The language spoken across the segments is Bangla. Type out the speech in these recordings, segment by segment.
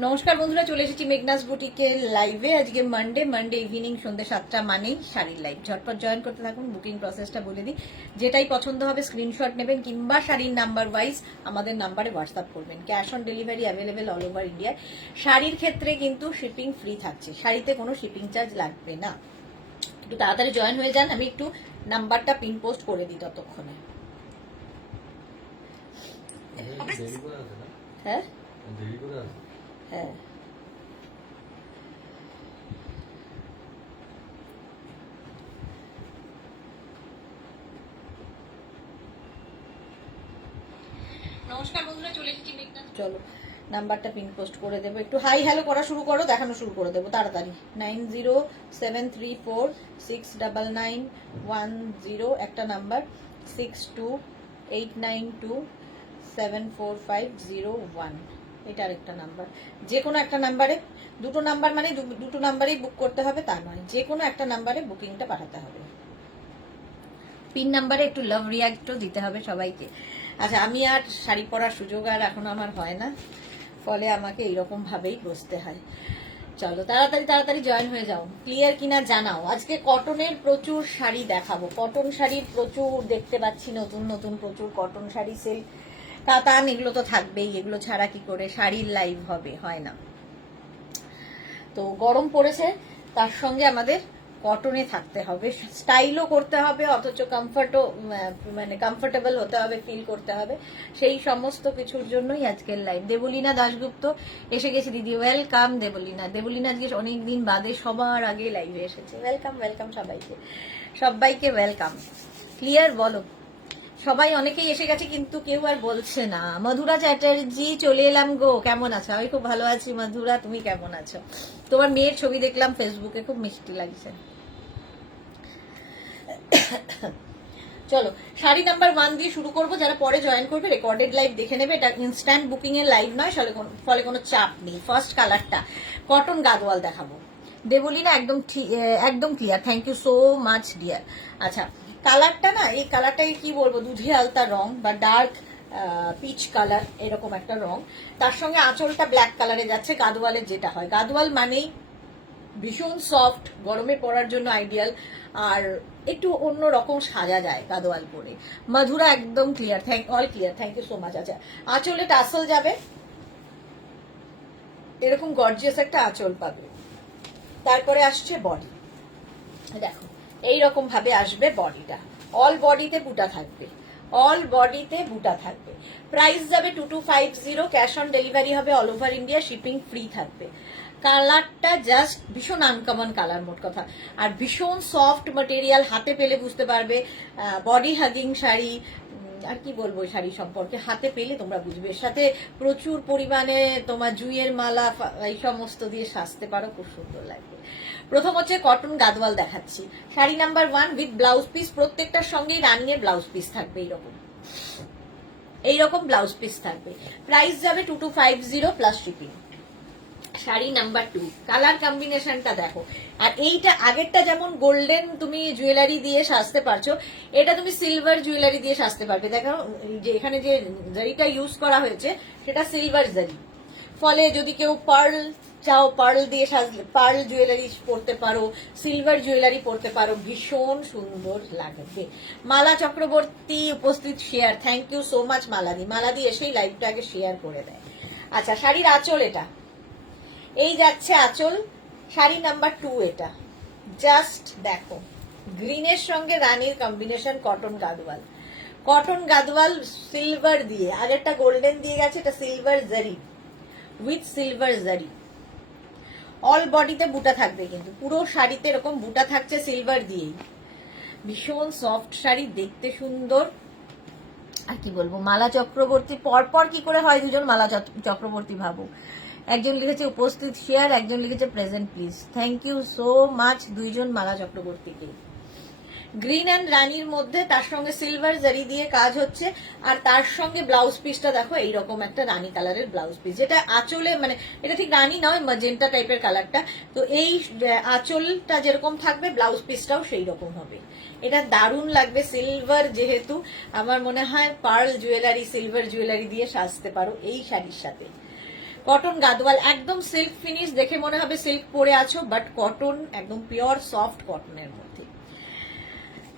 নমস্কার বন্ধুরা, চলে এসেছি মেঘনাস বুটিকের লাইভে। আজকে মানডে ইভিনিং সন্ধ্যে 7টা মানেই শাড়ির লাইভ। ঝটপট জয়েন করতে থাকুন। বুকিং প্রসেসটা বলে দিই, যেটাই পছন্দ হবে স্ক্রিনশট নেবেন কিংবা শাড়ির নাম্বার ওয়াইজ আমাদের নাম্বারে হোয়াটসঅ্যাপ করবেন। Cash on delivery available all over ইন্ডিয়ায়। শাড়ির ক্ষেত্রে কিন্তু শিপিং ফ্রি থাকছে, শাড়িতে কোনো শিপিং চার্জ লাগবে না। একটু তাড়াতাড়ি জয়েন হয়ে যান, আমি একটু নাম্বারটা পিন পোস্ট করে দিই ততক্ষণে। হ্যাঁ হ্যাঁ, নমস্কার বন্ধুরা, চলে এসেছি মেঘনাস। চলো নাম্বারটা পিন পোস্ট করে দেবো। একটু হাই হ্যালো করা শুরু করো, দেখানো শুরু করে দেবো তাড়াতাড়ি। 9073469910 একটা নাম্বার, 6289274501 এটা আরেকটা নাম্বার। যে কোনো একটা নাম্বারে, দুটো নাম্বার মানে দুটো নাম্বারেই বুক করতে হবে তা নয়, যে কোনো একটা নাম্বারে বুকিংটা পাঠাতে হবে। পিন নাম্বারে একটু লাভ রিয়াক্টও দিতে হবে সবাইকে। আচ্ছা, আমি আর শাড়ি পরার সুযোগ আর এখন আমার হয় না, ফলে আমাকে এইরকম ভাবেই বসতে হয়। চলো তাড়াতাড়ি জয়েন হয়ে যাও। ক্লিয়ার কিনা জানাও। আজকে কটনের প্রচুর শাড়ি দেখাবো, কটন শাড়ির প্রচুর দেখতে পাচ্ছি, নতুন নতুন প্রচুর কটন শাড়ি, সিল্ক, কাতান, এগুলো তো থাকবেই। এগুলো ছাড়া কি করে শাড়ির লাইভ হবে, হয় না। তো গরম পড়েছে, তার সঙ্গে আমাদের কটনে থাকতে হবে, স্টাইলও করতে হবে, অথচ কমফোর্টেবল হতে হবে, ফিল করতে হবে। সেই সমস্ত কিছুর জন্যই আজকের লাইভ। দেবলীনা দাশগুপ্ত এসে গেছে দিদি, ওয়েলকাম দেবলীনা। দেবলীনা আজকে অনেকদিন বাদে সবার আগে লাইভে এসেছে। ওয়েলকাম সবাইকে ওয়েলকাম। ক্লিয়ার বলো, সবাই অনেকেই এসে গেছে কিন্তু কেউ আর বলছে না। মধুরা চ্যাটার্জি চলে এলাম গো, কেমন আছো? আমি খুব ভালো আছি মধুরা, তুমি কেমন আছো? তোমার মেয়ের ছবি দেখলাম ফেসবুকে, খুব মিষ্টি লাগছে। চলো শাড়ি নাম্বার 1 দিয়ে শুরু করবো। যারা পরে জয়েন করবে রেকর্ডেড লাইভ দেখে নেবে, এটা ইনস্ট্যান্ট বুকিং এর লাইভ নয়, ফলে কোনো চাপ নেই। ফার্স্ট কালারটা কটন গাদোয়াল দেখাবো। দেবলীনা একদম clear, thank you so much dear. আচ্ছা, কালারটা না, এই কালারটাকে কি বলবো, দুধে আলতা রং বা ডার্ক পিচ কালার, এরকম একটা রং। তার সঙ্গে আঁচলটা ব্ল্যাক কালারে যাচ্ছে। গাদোয়ালের যেটা হয়, গাদোয়াল মানেই ভীষণ সফট, গরমে পরার জন্য আইডিয়াল, আর একটু অন্য রকম সাজা যায় গাদোয়াল পরে। মধুরা একদম clear, all clear, thank you so much. আচ্ছা, আঁচলে টাসল যাবে, এরকম গর্জিয়াস একটা আঁচল পাবে। তারপরে আসছে বডি, দেখো এইরকম ভাবে আসবে বডিটা। অল বডিতে বুটা থাকবে, প্রাইস যাবে 2250। ক্যাশ অন ডেলিভারি হবে all over India, shipping free থাকবে। কালারটা জাস্ট ভীষণ আনকমন কালার, মোট কথা, আর ভীষণ সফট ম্যাটেরিয়াল, হাতে পেলে বুঝতে পারবে। বডি হাগিং শাড়ি, আর কি বলবো শাড়ি সম্পর্কে, হাতে পেলে তোমরা বুঝবে। এর সাথে প্রচুর পরিমাণে তোমার জুঁইয়ের মালা এই সমস্ত দিয়ে সাজতে পারো, খুব সুন্দর লাগবে। প্রথম হচ্ছে কটন গাদওয়াল দেখাচ্ছি, sari number 1 with blouse piece. প্রত্যেকটার সঙ্গেই রানিংয়ের ব্লাউজ পিস থাকবে, এইরকম ব্লাউজ পিস থাকবে। প্রাইস যাবে 2250 plus shipping. Sari number 2, colour কম্বিনেশনটা দেখো। আর এইটা আগেরটা যেমন গোল্ডেন তুমি জুয়েলারি দিয়ে সাজতে পারছো, এটা তুমি সিলভার জুয়েলারি দিয়ে সাজতে পারবে। দেখো যে এখানে যে জারিটা ইউজ করা হয়েছে সেটা সিলভার জারি, ফলে যদি কেউ পার্ল চাও, পার্ল দিয়ে সাজলে, পার্ল জুয়েলারি পরতে পারো, সিলভার জুয়েলারি পরতে পারো, ভীষণ সুন্দর লাগবে। মালা চক্রবর্তী উপস্থিত, share, thank you so much মালাদি এসেই লাইভটাকে শেয়ার করে দেয়। আচ্ছা, শাড়ির আঁচল এটা, এই যাচ্ছে আঁচল, শাড়ি নাম্বার 2 এটা। জাস্ট দেখো, গ্রিনের সঙ্গে রানীর কম্বিনেশন, কটন গাদওয়াল সিলভার দিয়ে, আগেরটা গোল্ডেন দিয়ে গেছে, এটা সিলভার জারি উইথ সিলভার জারি। অল বডিতে বুটা থাকবে, কিন্তু পুরো শাড়িতে এরকম বুটা থাকছে সিলভার দিয়েই। ভীষণ সফট শাড়ি, দেখতে সুন্দর। আর কি বলবো, মালা চক্রবর্তী, পরপর কি করে হয় দুজন মালা চক্রবর্তী ভাবো। একজন লিখেছে উপস্থিত, শেয়ার, একজন লিখেছে present please. Thank you so much দুইজন মালা চক্রবর্তীকে। গ্রিন অ্যান্ড রানির মধ্যে, তার সঙ্গে সিলভার জারি দিয়ে কাজ হচ্ছে, আর তার সঙ্গে ব্লাউজ পিসটা দেখো এইরকম একটা রানী কালারের ব্লাউজ পিস, যেটা আঁচলে, মানে এটা ঠিক রানী নয়, ম্যাজেন্টা টাইপের কালারটা। তো এই আঁচলটা যেরকম থাকবে, ব্লাউজ পিসটাও সেই রকম হবে। এটা দারুণ লাগবে, সিলভার যেহেতু, আমার মনে হয় পার্ল জুয়েলারি, সিলভার জুয়েলারি দিয়ে সাজতে পারো এই শাড়ির সাথে। কটন গাদওয়াল, একদম সিল্ক ফিনিশ, দেখে মনে হবে সিল্ক পরে আছো, বাট কটন, একদম পিওর সফট কটনের মধ্যে।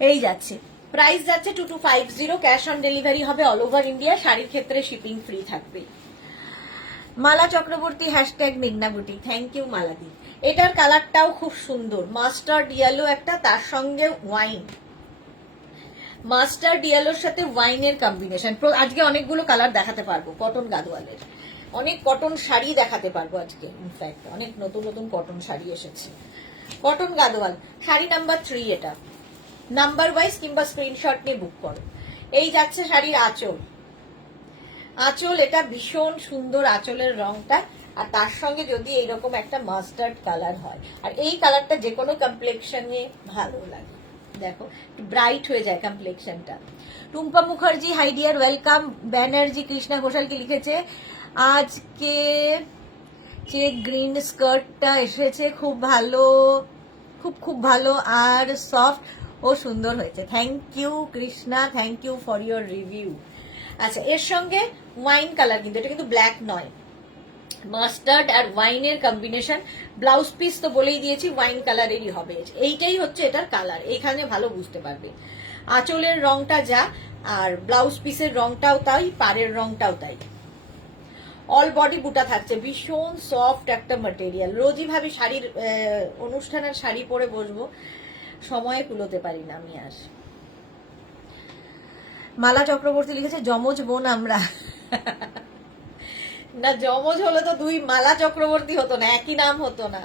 এই যাচ্ছে, প্রাইস যাচ্ছে 2250, ক্যাশ অন ডেলিভারি হবে অল ওভার ইন্ডিয়া, শাড়ির ক্ষেত্রে শিপিং ফ্রি থাকবে। মালা চক্রবর্তী হ্যাশট্যাগ মেঘনা বুটিক, থ্যাংক ইউ মালাদি। এটার কালারটাও খুব সুন্দর, মাস্টার্ড ইয়েলো একটা, তার সঙ্গে ওয়াইন, মাস্টার্ড ইয়েলোর সাথে ওয়াইনের কম্বিনেশন। আজকে অনেকগুলো কালার দেখাতে পারবো কটন গাদওয়ালের, অনেক কটন শাড়ি দেখাতে পারবো আজকে, ইনফ্যাক্ট অনেক নতুন নতুন কটন শাড়ি এসেছে। কটন গাদওয়াল, শাড়ি নাম্বার 3, এটা নাম্বার ওয়াইজ কিংবা স্ক্রিনশট নিয়ে বুক করো। এই যাচ্ছে শাড়ির আঁচল, আঁচল এটা ভীষণ সুন্দর আঁচলের রংটা, আর তার সঙ্গে যদি এইরকম একটা মাস্টার্ড কালার হয়, আর এই কালারটা যে কোনো কমপ্লেক্সনে ভালো লাগে, দেখো ব্রাইট হয়ে যায় কমপ্লেক্সনটা। Tumpa Mukherjee hi dear welcome. Banerjee Krishna ঘোষালকে লিখেছে আজকে যে গ্রিন স্কার্টটা এসেছে খুব ভালো, খুব ভালো আর সফট ও সুন্দর হয়েছে। Thank you Krishna, thank you for your review. আচ্ছা, এর সঙ্গে ওয়াইন কালার, কিন্তু এটা কিন্তু ব্ল্যাক নয়, মাস্টার্ড আর ওয়াইনের কম্বিনেশন। ব্লাউজ পিস তো বলেই দিয়েছি ওয়াইন কালারেরই হবে, এইটাই হচ্ছে এটার কালার, এখানে ভালো বুঝতে পারবে। আঁচলের রংটা যা, আর ব্লাউজ পিসের রংটাও তাই, পাড়ের রংটাও তাই। অল বডি বুটা থাকছে, ভীষণ সফট একটা ম্যাটেরিয়াল। রোজই ভাবি শাড়ির অনুষ্ঠানের শাড়ি পরে বসবো, সময়ে কুলোতে পারি না আমি আর। মালা চক্রবর্তী লিখেছে যমজ বোন আমরা। না, যমজ হলে তো দুই মালা চক্রবর্তী হতো না, একই নাম হতো না।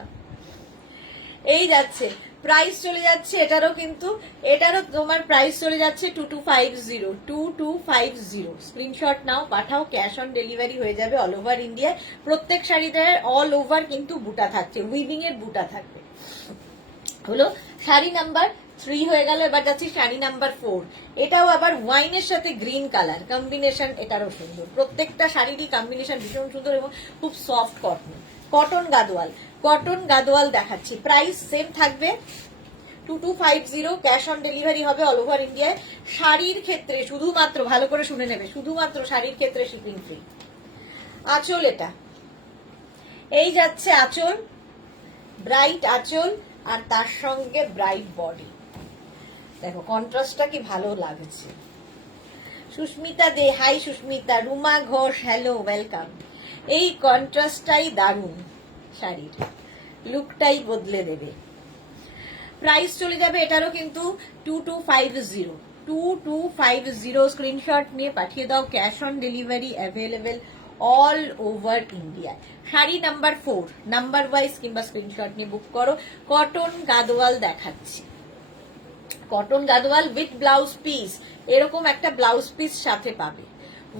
এই যাচ্ছে, প্রাইস চলে যাচ্ছে এটারও, কিন্তু এটারও তোমার প্রাইস চলে যাচ্ছে 2250। স্ক্রিনশট নাও, পাঠাও, ক্যাশ অন ডেলিভারি হয়ে যাবে অল ওভার ইন্ডিয়ায়। প্রত্যেক শাড়িতে অল ওভার কিন্তু বুটা থাকছে, উইভিং এর বুটা থাকবে। হলো শাড়ি নাম্বার 3 হয়ে গেল, এবার যাচ্ছি শাড়ি নাম্বার 4। এটাও আবার ওয়াইনের সাথে গ্রিন কালার কম্বিনেশন, এটারও সুন্দর। প্রত্যেকটা শাড়িরই কম্বিনেশন ভীষণ সুন্দর এবং খুব soft cotton. Cotton Gadwal, cotton Gadwal দেখাচ্ছি, প্রাইস সেম থাকবে 2250, ক্যাশ অন ডেলিভারি হবে অল ওভার ইন্ডিয়ায়। শাড়ির ক্ষেত্রে শুধুমাত্র, ভালো করে শুনে নেবে, শুধুমাত্র শাড়ির ক্ষেত্রে শিপিং ফ্রি। আঁচল এটা, এই যাচ্ছে আঁচল, ব্রাইট আঁচল, আর তার সঙ্গে ব্রাইট বডি। দেখো কন্ট্রাস্টটা কি ভালো লাগছে। Susmita De, hi Susmita. Ruma Ghosh, hello, welcome. এই কন্ট্রাস্টটাই দারুণ, শাড়ির লুকটাই বদলে দেবে। প্রাইস চলে যাবে এটারও কিন্তু 2250। স্ক্রিনশট নিয়ে পাঠিয়ে দাও, cash on delivery available all over India. Sari number 4, number wise কিংবা স্ক্রিনশট নিয়ে বুক করো। কটন গাদওয়াল দেখাচ্ছি, cotton Gadwal with blouse piece, এরকম একটা ব্লাউজ পিস সাথে পাবে,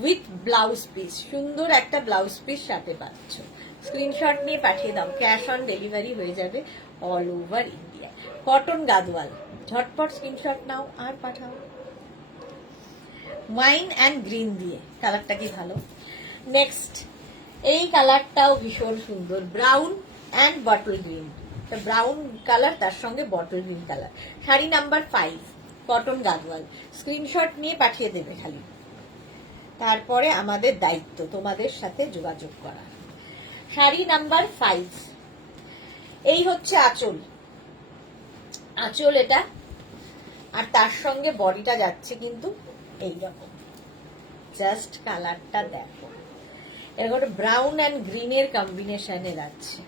উইথ ব্লাউজ পিস, সুন্দর একটা ব্লাউজ পিস সাথে পাচ্ছ। স্ক্রিনশট নিয়ে পাঠিয়ে দাও, ক্যাশ অন ডেলিভারি হয়ে যাবে all over India. Cotton Gadwal, ঝটপট স্ক্রিনশট নাও আর পাঠাও। ওয়াইন অ্যান্ড গ্রিন দিয়ে, কালারটা কি ভালো। নেক্সট, এই কালারটাও ভীষণ সুন্দর, brown and bottle green. Brown colour, তার সঙ্গে bottle green colour. Sari number 5, cotton Gadwal. Screenshot নিয়ে পাঠিয়ে দেবে খালি, তারপরে আমাদের দায়িত্ব তোমাদের সাথে যোগাযোগ করা। শাড়ি নাম্বার 5, এই হচ্ছে আঁচল, আঁচল এটা, আর তার সঙ্গে বডিটা যাচ্ছে কিন্তু এইরকম। জাস্ট কালারটা দেখো, এরকম ব্রাউন অ্যান্ড গ্রিনের কম্বিনেশনে যাচ্ছে।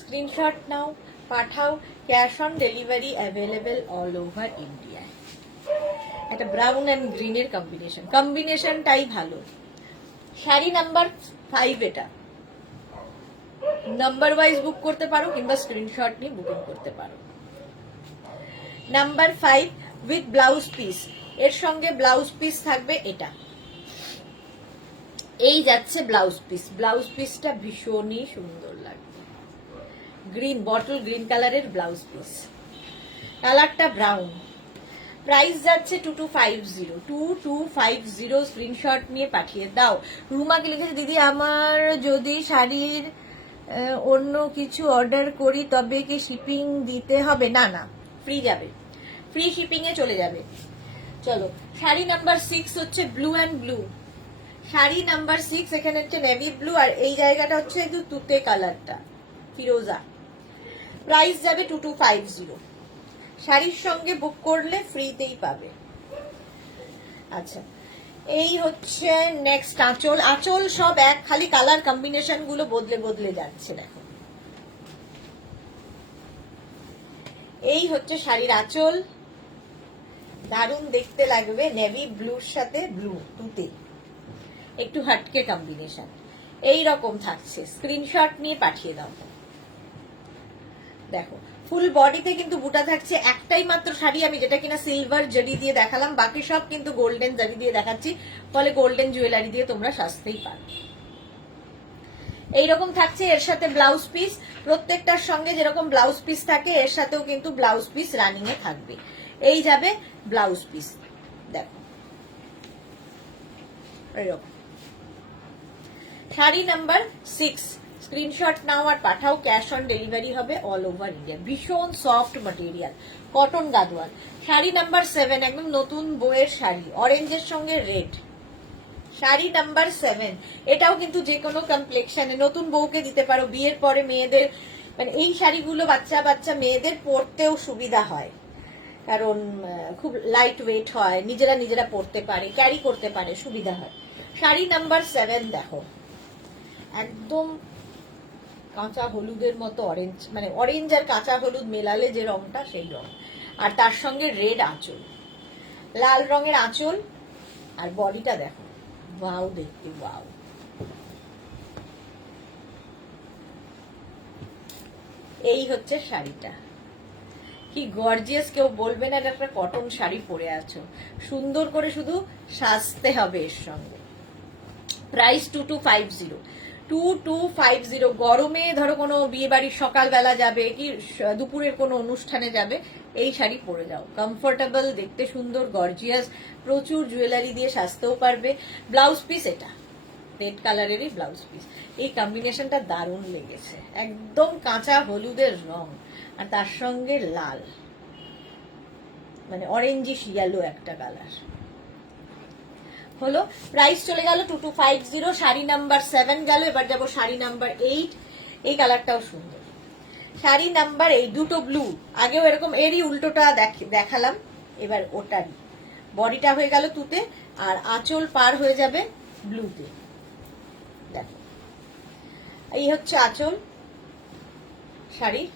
স্ক্রিনশট নাও, পাঠাও, cash on delivery available all over India. একটা ব্রাউন অ্যান্ড গ্রিনের কম্বিনেশন, কম্বিনেশনটাই ভালো। শাড়ি নাম্বার 5 এটা, নাম্বার ওয়াইজ বুক করতে পারো কিংবা স্ক্রিনশট নিয়ে বুকিং করতে পারো। নাম্বার 5 উইথ ব্লাউজ পিস, এর সঙ্গে ব্লাউজ পিস থাকবে এটা। এই যাচ্ছে ব্লাউজ পিস, ব্লাউজ পিসটা ভীষণই সুন্দর লাগবে, গ্রিন, বটল গ্রিন কালারের ব্লাউজ পিস, কালারটা ব্রাউন। প্রাইস যাচ্ছে 2250। স্ক্রিনশট নিয়ে পাঠিয়ে দাও। রুমাকে লিখেছে দিদি আমার যদি শাড়ির অন্য কিছু অর্ডার করি তবে কি শিপিং দিতে হবে? না না, ফ্রি যাবে, ফ্রি শিপিং এ চলে যাবে। চলো, শাড়ি নাম্বার 6 হচ্ছে blue and blue, sari number 6, এখানে হচ্ছে নেভি ব্লু আর এই জায়গাটা হচ্ছে একটু তুতে কালারটা ফিরোজা। প্রাইস যাবে 2250। শাড়ির সঙ্গে বুক করলে ফ্রিতেই পাবে। আচ্ছা, এই হচ্ছে নেক্সট আঁচল। আঁচল সব এক, খালি কালার কম্বিনেশন গুলো বদলে বদলে যাচ্ছে। দেখো, এই হচ্ছে শাড়ির আঁচল, দারুণ দেখতে লাগবে। নেভি ব্লুর সাথে ব্লু তুতে, একটু হাটকে কম্বিনেশন, এই রকম থাকছে। স্ক্রিনশট নিয়ে পাঠিয়ে দাও। দেখো, ফুল বডিতে কিন্তু বুটা থাকছে। একটাই মাত্র শাড়ি আমি যেটা কিনা সিলভার জরি দিয়ে দেখালাম, বাকি সব কিন্তু গোল্ডেন জরি দিয়ে দেখাচ্ছি, ফলে গোল্ডেন জুয়েলারি দিয়ে তোমরা সাজতেই পারো। এইরকম থাকছে। এর সাথে ব্লাউজ পিস, প্রত্যেকটার সঙ্গে যেরকম ব্লাউজ পিস থাকে এর সাথেও কিন্তু ব্লাউজ পিস রানিং এ থাকবে। এই যাবে ব্লাউজ পিস। দেখো, এরকম শাড়ি নাম্বার 6। স্ক্রিনশট নাও আর পাঠাও, ক্যাশ অন ডেলিভারি হবে অল ওভার ইন্ডিয়া। ভীষণ soft material, cotton Gadwal. Sari number 7, একদম নতুন বইয়ের শাড়ি, অরেঞ্জের সঙ্গে রেড। শাড়ি নাম্বার 7, এটাও কিন্তু যে কোনো কমপ্লেক্সনে নতুন বউকে দিতে পারো, বিয়ের পরে মেয়েদের, মানে এই শাড়িগুলো বাচ্চা বাচ্চা মেয়েদের পরতেও সুবিধা হয়, কারণ খুব লাইট ওয়েট হয়, নিজেরা নিজেরা পরতে পারে, ক্যারি করতে পারে, সুবিধা হয়। শাড়ি নাম্বার 7 দেখো, একদম কাঁচা হলুদের মতো অরেঞ্জ, মানে অরেঞ্জ আর কাঁচা হলুদ মেলালে যে রংটা সেই রং, আর তার সঙ্গে রেড আঁচল, লাল রঙের আঁচল। আর বডিটা দেখো, ওয়াও দেখতে, ওয়াও। এই হচ্ছে শাড়িটা, কি গর্জিয়াস, কেউ বলবে না একটা কটন শাড়ি পরে আছো। সুন্দর করে শুধু সাজতে হবে এর সঙ্গে। প্রাইস 2250। 2250। গরমে ধরো কোনো বিয়ে বাড়ির সকালবেলা যাবে কি দুপুরের কোনো অনুষ্ঠানে যাবে, এই শাড়ি পরে যাও, কমফোর্টেবল, দেখতে সুন্দর, গর্জিয়াস, প্রচুর জুয়েলারি দিয়ে সাজতেও পারবে। ব্লাউজ পিস এটা রেড কালারেরই ব্লাউজ পিস। এই কম্বিনেশনটা দারুণ লেগেছে, একদম কাঁচা হলুদের রং আর তার সঙ্গে লাল, মানে অরেঞ্জিশ ইয়েলো একটা কালার হলো। প্রাইস চলে গেল 2250। শাড়ি নাম্বার 7 গেল। এবার যাবো শাড়ি নাম্বার 8। এই কালারটাও সুন্দর। শাড়ি নাম্বার 8, দুটো ব্লু, আগেও এরকম এরই উল্টোটা দেখালাম, এবার ওটারই। বডিটা হয়ে গেল তুতে আর আঁচল পার হয়ে যাবে ব্লুতে। দেখো, এই হচ্ছে আঁচল শাড়ির,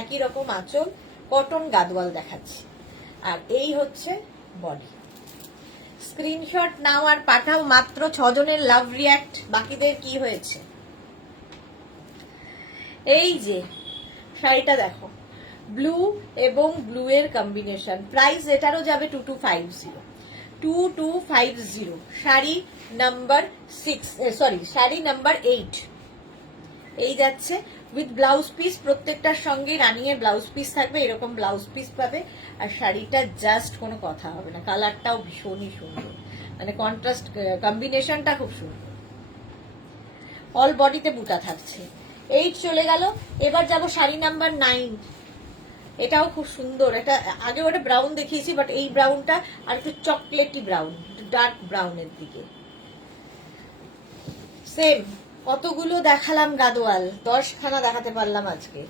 একই রকম আঁচল, কটন গাদওয়াল দেখাচ্ছি, আর এই হচ্ছে বডি। স্ক্রিনশট নাও আর পাঠাও। মাত্র 6 জনের লাভ রিয়াক্ট, বাকিদের কি হয়েছে? এই যে শাড়িটা দেখো, ব্লু এবং ব্লু এর কম্বিনেশন। প্রাইস এটারও যাবে 2250। 2250। Sari number 6, sorry sari number 8। এই যাচ্ছে উইথ ব্লাউজ পিস, প্রত্যেকটার সঙ্গে রানিয়ে ব্লাউজ পিস থাকবে, এরকম ব্লাউজ পিস পাবে। আর শাড়িটা জাস্ট কোনো কথা হবে না, কালারটাও ভীষণই সুন্দর, মানে কন্ট্রাস্ট কম্বিনেশনটা খুব সুন্দর। অল বডিতে বুটা থাকছে। 8 চলে গেল। এবার যাব শাড়ি নাম্বার 9। এটাও খুব সুন্দর, এটা আগে ওটা ব্রাউন দেখিয়েছি, বাট এই ব্রাউনটা আর একটু চকলেটি ব্রাউন, ডার্ক ব্রাউনের দিকে। সেম কতগুলো দেখালাম গাদোয়াল, 10 খানা দেখাতে পারলাম আজকে।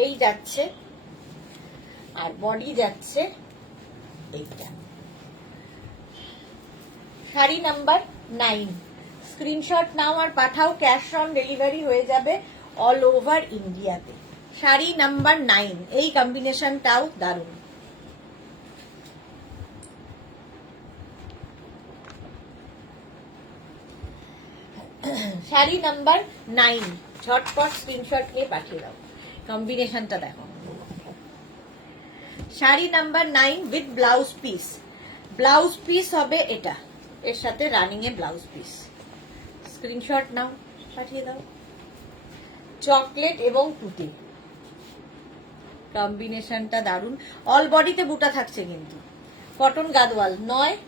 এই যাচ্ছে আর বডি যাচ্ছে এইটা। শাড়ি নাম্বার 9। স্ক্রিনশট নাও আর পাঠাও, ক্যাশ অন ডেলিভারি হয়ে যাবে অল ওভার ইন্ডিয়াতে। শাড়ি নাম্বার 9, এই কম্বিনেশনটাও দারুণ। শাড়ি নাম্বার 9, ঝটপট স্ক্রিনশট নিয়ে পাঠিয়ে দাও, কম্বিনেশনটা দেখো। Sari number 9 with blouse piece. Blouse piece হবে এটা, এর সাথে রানিং এ ব্লাউজ পিস। স্ক্রিনশট নাও, পাঠিয়ে দাও। চকলেট এবং তুতে কম্বিনেশনটা দারুণ। অল বডিতে বুটা থাকছে কিন্তু, কটন গাদওয়াল 9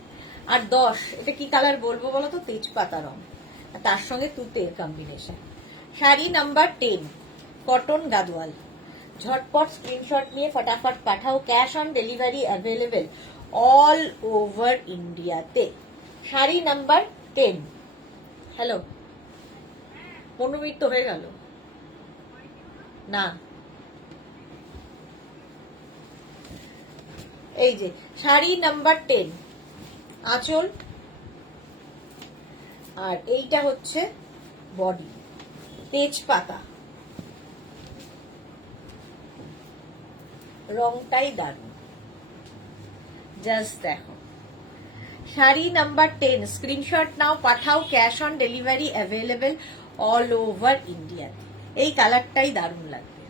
আর 10। এটা কি কালার বলবো বলো তো? তেজপাতা রং, তার সঙ্গে তুতের combination. Sari number 10, cotton Gadwal. ঝটপট স্ক্রিনশট নিয়ে ফটাফট পাঠাও, cash on delivery available all over ইন্ডিয়াতে। শাড়ি নাম্বার 10। হ্যালো, 15 মিনিট তো হয়ে গেল না। এই যে শাড়ি নাম্বার 10, আঁচল, আর এইটা হচ্ছে বডি, তেজপাতা, রংটাই দারুণ, জাস্ট দেখো। শাড়ি নাম্বার 10, স্ক্রিনশট নাও, পাঠাও, cash on delivery available all over India. এই কালারটাই দারুণ লাগবে।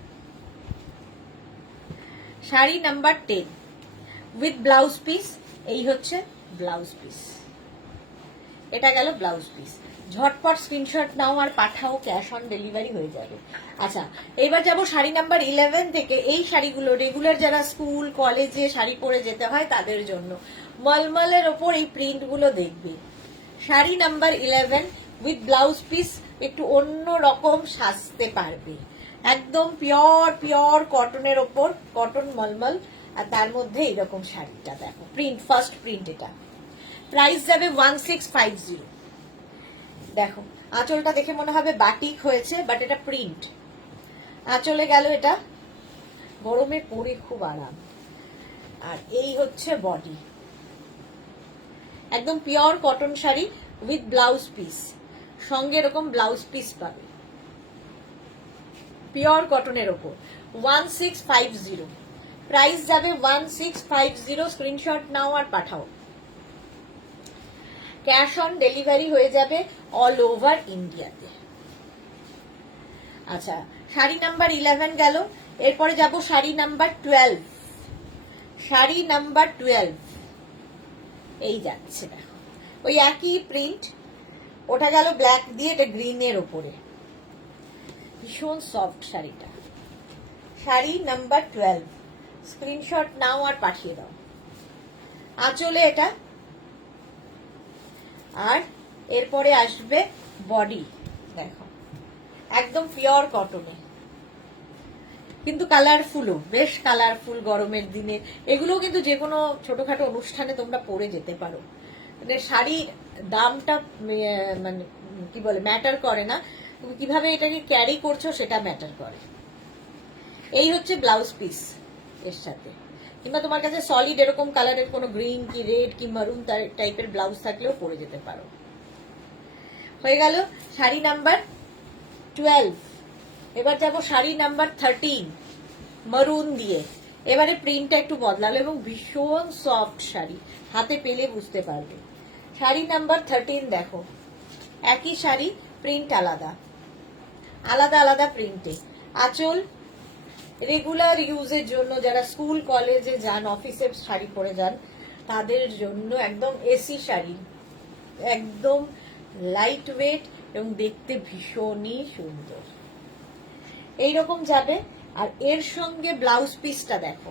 শাড়ি নাম্বার 10 উইথ ব্লাউজ পিস, এই হচ্ছে ব্লাউজ পিস, এটা গেল ব্লাউজ পিস। ঝটপট স্ক্রিনশট নাও আর পাঠাও, ক্যাশ অন ডেলিভারি হয়ে যাবে। আচ্ছা, এবার যাব শাড়ি নাম্বার 11 থেকে। এই শাড়িগুলো রেগুলার যারা স্কুল কলেজে শাড়ি পরে যেতে হয় তাদের জন্য, মলমলের ওপর এই প্রিন্ট গুলো দেখবে। Sari number 11 with blouse piece, একটু অন্য রকম সাজতে পারবে। একদম পিওর পিওর কটনের ওপর, কটন মলমল, আর তার মধ্যে এইরকম শাড়িটা দেখো, প্রিন্ট, ফার্স্ট প্রিন্ট এটা। প্রাইস যাবে 1650। দেখো আঁচলটা দেখে মনে হবে বাটিক হয়েছে, বাট এটা প্রিন্ট। আঁচলে গেল, এটা গরমে পরে খুব আরাম। আর এই হচ্ছে বডি, একদম pure cotton sari with blouse piece, সঙ্গে এরকম ব্লাউজ পিস পাবে, পিওর কটনের ওপর। 1650, প্রাইস যাবে 1650। স্ক্রিনশট নাও আর পাঠাও, ক্যাশ অন ডেলিভারি হয়ে যাবে অল ওভার ইন্ডিয়াতে। আচ্ছা, শাড়ি নাম্বার 11 গেল। এরপরে যাব শাড়ি নাম্বার 12। শাড়ি নাম্বার 12 এই যাচ্ছে, দেখো ওই একই প্রিন্ট, ওটা গেল ব্ল্যাক দিয়ে, এটা গ্রিনের ওপরে, ভীষণ সফট শাড়িটা। শাড়ি নাম্বার 12, স্ক্রিনশট নাও আর পাঠিয়ে দাও। আঁচলে এটা, আর এরপরে আসবে বডি, দেখো একদম পিওর কটনে, কিন্তু কালারফুলও, বেশ কালারফুল। গরমের দিনে এগুলো কিন্তু যে কোনো ছোটখাটো অনুষ্ঠানে তোমরা পরে যেতে পারো। মানে শাড়ির দামটা মানে কি বলে ম্যাটার করে না, তুমি কিভাবে এটাকে ক্যারি করছো সেটা ম্যাটার করে। এই হচ্ছে ব্লাউজ পিস এর সাথে, কিংবা তোমার কাছে সলিড এরকম কালারের কোনো গ্রিন কি রেড কি মারুন টাইপের ব্লাউজ থাকলেও পরে যেতে পারো। হয়ে গেল শাড়ি নাম্বার 12। এবার যাবো শাড়ি নাম্বার 13, মারুন দিয়ে। এবারে প্রিন্টটা একটু বদলালো এবং ভীষণ সফট শাড়ি, হাতে পেলে বুঝতে পারবে। শাড়ি নাম্বার 13 দেখো, একই শাড়ি, প্রিন্ট আলাদা, আলাদা আলাদা প্রিন্টে। আঁচল রেগুলার ইউজের জন্য, যারা স্কুল কলেজে যান, অফিসে শাড়ি পরে যান, তাদের জন্য একদম এসি শাড়ি, একদম লাইট ওয়েট এবং দেখতে ভীষণই সুন্দর, এইরকম যাবে। আর এর সঙ্গে ব্লাউজ পিসটা দেখো,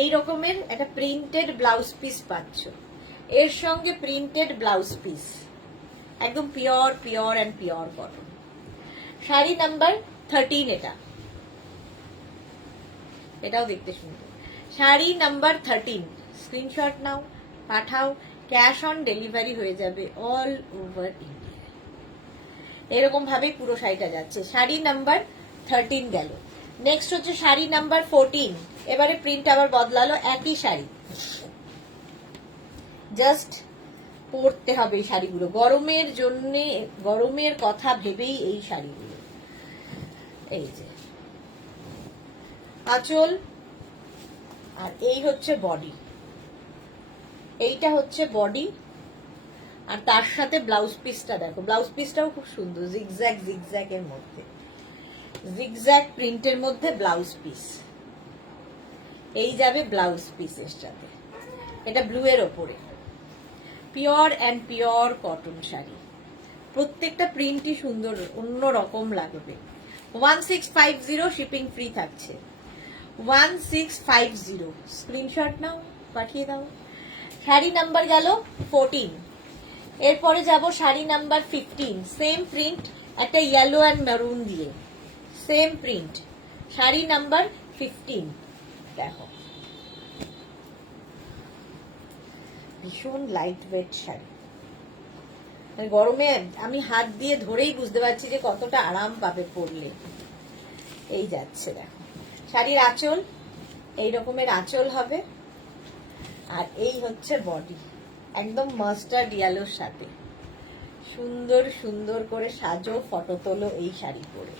এই রকমের একটা প্রিন্টেড ব্লাউজ পিস পাচ্ছ, এর সঙ্গে প্রিন্টেড ব্লাউজ পিস, একদম pure pure and pure cotton. Sari number 13 এটা, এটাও দেখতে সুন্দর। শাড়ি নাম্বার 13, স্ক্রিনশট নাও, পাঠাও, ক্যাশ অন ডেলিভারি হয়ে যাবে অল ওভার ইন্ডিয়া। এরকম ভাবে পুরো শাড়িটা যাচ্ছে। শাড়ি নাম্বার 13 গেল। নেক্সট হচ্ছে শাড়ি নাম্বার 14। এবারে প্রিন্ট আবার বদলালো, একই শাড়ি, জাস্ট পরতে হবে এই শাড়িগুলো গরমের জন্য, গরমের কথা ভেবেই এই শাড়িগুলো। এই যে আঁচল, আর এই হচ্ছে বডি, এইটা হচ্ছে বডি, আর তার সাথে ব্লাউজ পিসটা দেখো, ব্লাউজ পিসটাও খুব সুন্দর, জিগজ্যাগ জিগজ্যাগ এর মধ্যে, জিগজ্যাগ প্রিন্টের মধ্যে ব্লাউজ পিস। এই যাবে ব্লাউজ পিসের সাথে, এটা ব্লু এর ওপরে, pure and pure cotton sari, প্রত্যেকটা প্রিন্টই সুন্দর, অন্য রকম লাগবে। 1650, শিপিং ফ্রি থাকছে। 1650, স্ক্রিনশট নাও, পাঠিয়ে দাও। শাড়ি নাম্বার গেল 14। এরপরে যাব শাড়ি নাম্বার 15, সেম প্রিন্ট, একটা ইয়েলো অ্যান্ড মেরুন দিয়ে, সেম প্রিন্ট। শাড়ি নাম্বার 15 দেখো, ভীষণ লাইট ওয়েট শাড়ি, গরমে আমি হাত দিয়ে ধরেই বুঝতে পারছি যে কতটা আরাম পাবে পরলে। এই যাচ্ছে দেখো শাড়ির আঁচল, এই রকমের আঁচল হবে, আর এই হচ্ছে বডি, একদম মাস্টার্ড ইয়েলোর সাথে। সুন্দর সুন্দর করে সাজো, ফটো তোলো এই শাড়ি পরে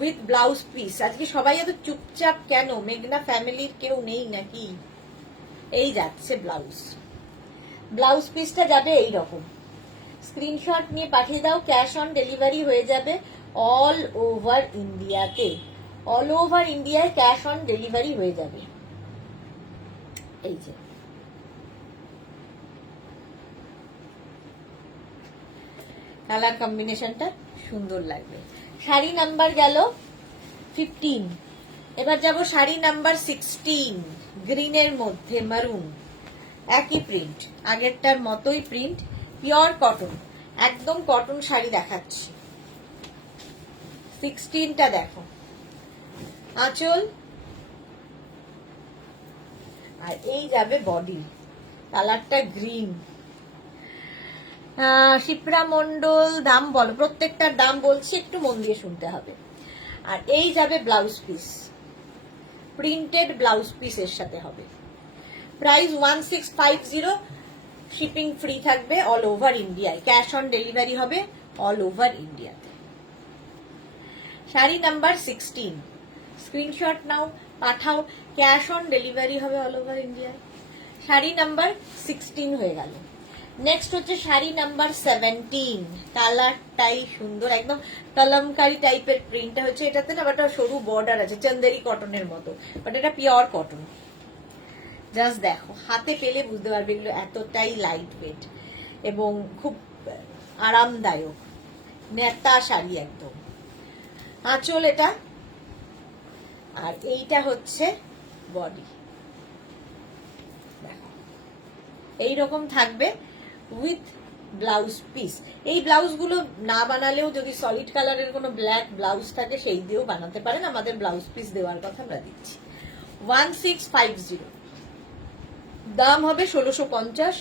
উইথ ব্লাউজ পিস। আজকে সবাই এত চুপচাপ কেন? মেঘনা ফ্যামিলির কেউ নেই নাকি? এই যাচ্ছে ব্লাউজ, ব্লাউজ পিসটা যাবে এই রকম। স্ক্রিনশট নিয়ে পাঠিয়ে দাও, ক্যাশ অন ডেলিভারি হয়ে যাবে অল ওভার ইন্ডিয়াতে। অল ওভার ইন্ডিয়ায় ক্যাশ অন ডেলিভারি হয়ে যাবে। এই যে কালার কম্বিনেশনটা সুন্দর লাগবে। শাড়ি নাম্বার গেল 15, এবার যাব শাড়ি নাম্বার 16, গ্রিনের মধ্যে মারুন, একই প্রিন্ট, আগেরটার মতোই প্রিন্ট, পিওর কটন, একদম কটন শাড়ি দেখাচ্ছি। 16টা দেখো, আঁচল, আর এই যাবে বডি, কালারটা গ্রিন। শিপ্রা মন্ডল দাম বলো, প্রত্যেকটার দাম বলছি, একটু মন দিয়ে শুনতে হবে। আর এই যাবে blouse piece, printed blouse piece এর সাথে হবে। প্রাইস 1650, শিপিং ফ্রি থাকবে অল ওভার ইন্ডিয়ায়, ক্যাশ অন ডেলিভারি হবে অল ওভার ইন্ডিয়াতে। শাড়ি নাম্বার 16, স্ক্রিনশট নাও, পাঠাও, ক্যাশ অন ডেলিভারি হবে অল ওভার ইন্ডিয়ায়। শাড়ি নাম্বার 16 হয়ে গেল। নেক্সট হচ্ছে শাড়ি নাম্বার 17, কালারটাই সুন্দর, একদম কলমকারি টাইপের প্রিন্টটা হচ্ছে, এটাতে না একটা সরু বর্ডার আছে চন্দেরি কটনের মতো, বাট এটা পিওর কটন। জাস্ট দেখো, হাতে পেলে বুঝতে পারবে এগুলো এতটাই লাইট ওয়েট এবং খুব আরামদায়ক, নেতা শাড়ি একদম। আঁচল এটা, আর এইটা হচ্ছে বডি, এইরকম থাকবে উইথ ব্লাউজ পিস। এই ব্লাউজ গুলো না বানালেও যদি সলিড কালারের কোনো ব্ল্যাক ব্লাউজ থাকে সেই দিয়েও বানাতে পারেন, আমাদের ব্লাউজ পিস দেওয়ার কথা আমরা দিচ্ছি। 1650, দাম হবে 1650,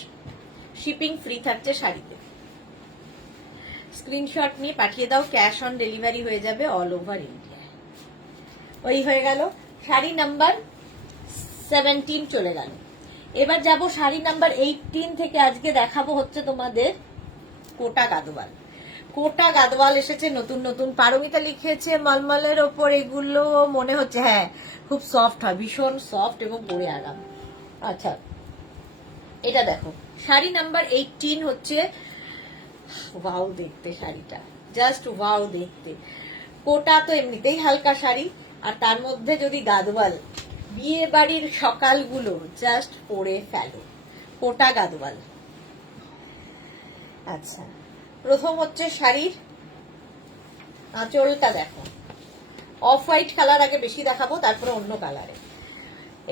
শিপিং ফ্রি থাকছে শাড়িতে। স্ক্রিনশট নিয়ে পাঠিয়ে দাও, ক্যাশ অন ডেলিভারি হয়ে যাবে অল ওভার ইন্ডিয়া। ওই হয়ে গেল শাড়ি নাম্বার 17, চলে গেল। এবার যাব শাড়ি নাম্বার 18 থেকে, আজকে দেখাবো হচ্ছে তোমাদের কোটা গাদোয়াল। কোটা গাদোয়াল এসেছে নতুন নতুন, পারমিতা লিখেছে মলমলের ওপর, এগুলো মনে হচ্ছে হ্যাঁ খুব সফট হয়, ভীষণ সফট এবং পরে আরাম। আচ্ছা এটা দেখো, শাড়ি নাম্বার 18 হচ্ছে, ওয়াও দেখতে শাড়িটা, জাস্ট ওয়াও দেখতে। কোটা তো এমনিতেই হালকা শাড়ি, আর তার মধ্যে যদি গাদোয়াল, বিয়ে বাড়ির সকালগুলো জাস্ট পরে ফেলো, কোটা গাদোয়াল। আচ্ছা প্রথম হচ্ছে শাড়ির আঁচলটা দেখো, অফ হোয়াইট কালার আগে বেশি দেখাবো, তারপরে অন্য কালারে।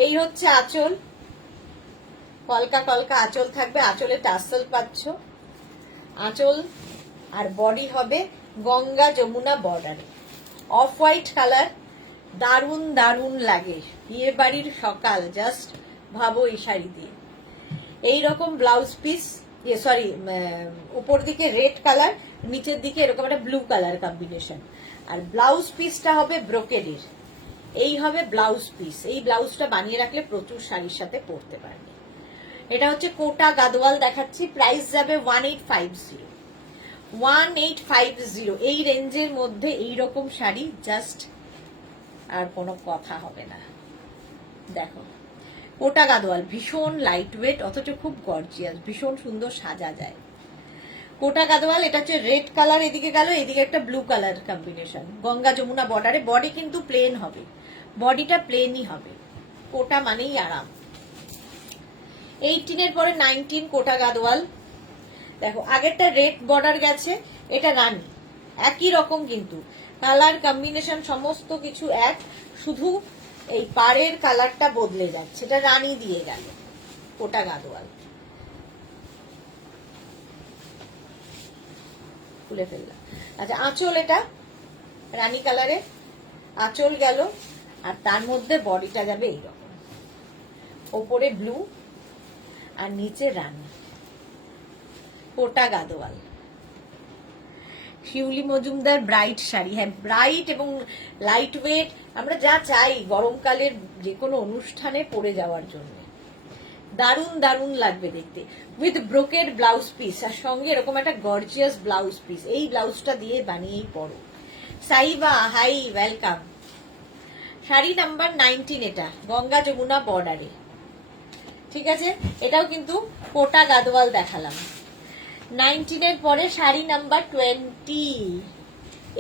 এই হচ্ছে আঁচল, কলকা কলকা আঁচল থাকবে, আঁচলে টাসেল পাচ্ছ, আঁচল আর বডি হবে গঙ্গা যমুনা বর্ডারে, অফ হোয়াইট কালার, দারুন দারুন লাগে, বিয়ে বাড়ির সকাল, জাস্ট ভাবো এই শাড়ি দিয়ে। এইরকম ব্লাউজ পিস, সরি উপর দিকে রেড কালার, নিচের দিকে এরকম একটা ব্লু কালার কম্বিনেশন, আর ব্লাউজ পিসটা হবে ব্রোকেডের। এই হবে ব্লাউজ পিস, এই ব্লাউজটা বানিয়ে রাখলে প্রচুর শাড়ির সাথে পরতে পারবে। এটা হচ্ছে কোটা গাদোয়াল দেখাচ্ছি, প্রাইস যাবে 1850, 1850। এই রেঞ্জের মধ্যে এইরকম শাড়ি জাস্ট আর কোনো কথা হবে না। দেখো কোটা গাদোয়াল, ভীষণ লাইট ওয়েট অথচ খুব গর্জিয়াস, ভীষণ সুন্দর সাজা যায়। কোটা গাদোয়াল, এটা হচ্ছে রেড কালার, এদিকে গেল, এদিকে একটা blue colour combination, Ganga Yamuna বর্ডারে। বডি কিন্তু প্লেন হবে, বডিটা প্লেনই হবে, কোটা মানেই আরাম। 18 এর পরে 19 কোটা গাদোয়াল। দেখো আগেরটা রেড বর্ডার গেছে, এটা রানী, একই রকম কিন্তু কালার কম্বিনেশন সমস্ত কিছু এক, শুধু এই পাড়ের কালারটা বদলে যাচ্ছে, এটা রানী দিয়ে গেল কোটা গাদোয়াল। খুলে ফেললাম। আচ্ছা আঁচল, এটা রানী কালারে আঁচল গেল, আর তার মধ্যে বডিটা যাবে এইরকম, ওপরে ব্লু আর নিচে রানী। কোটা গাদোয়াল, শিউলি মজুমদার ব্রাইট শাড়ি। হ্যাঁ, ব্রাইট এবং লাইট ওয়েট, আমরা যা চাই গরমকালের যে কোনো অনুষ্ঠানে পরে যাওয়ার জন্য। দারুণ দারুণ লাগবে দেখতে, উইথ ব্রোকেড ব্লাউজ পিস, আর সঙ্গে এরকম একটা গর্জিয়াস ব্লাউজ পিস। এই ব্লাউজটা দিয়ে বানিয়েই পরো। Saiba high, welcome. Sari number 19, এটা গঙ্গা যমুনা বর্ডারে, ঠিক আছে। এটাও কিন্তু কোটা গাদোয়াল দেখালাম। 19 পরে শাড়ি নাম্বার 20,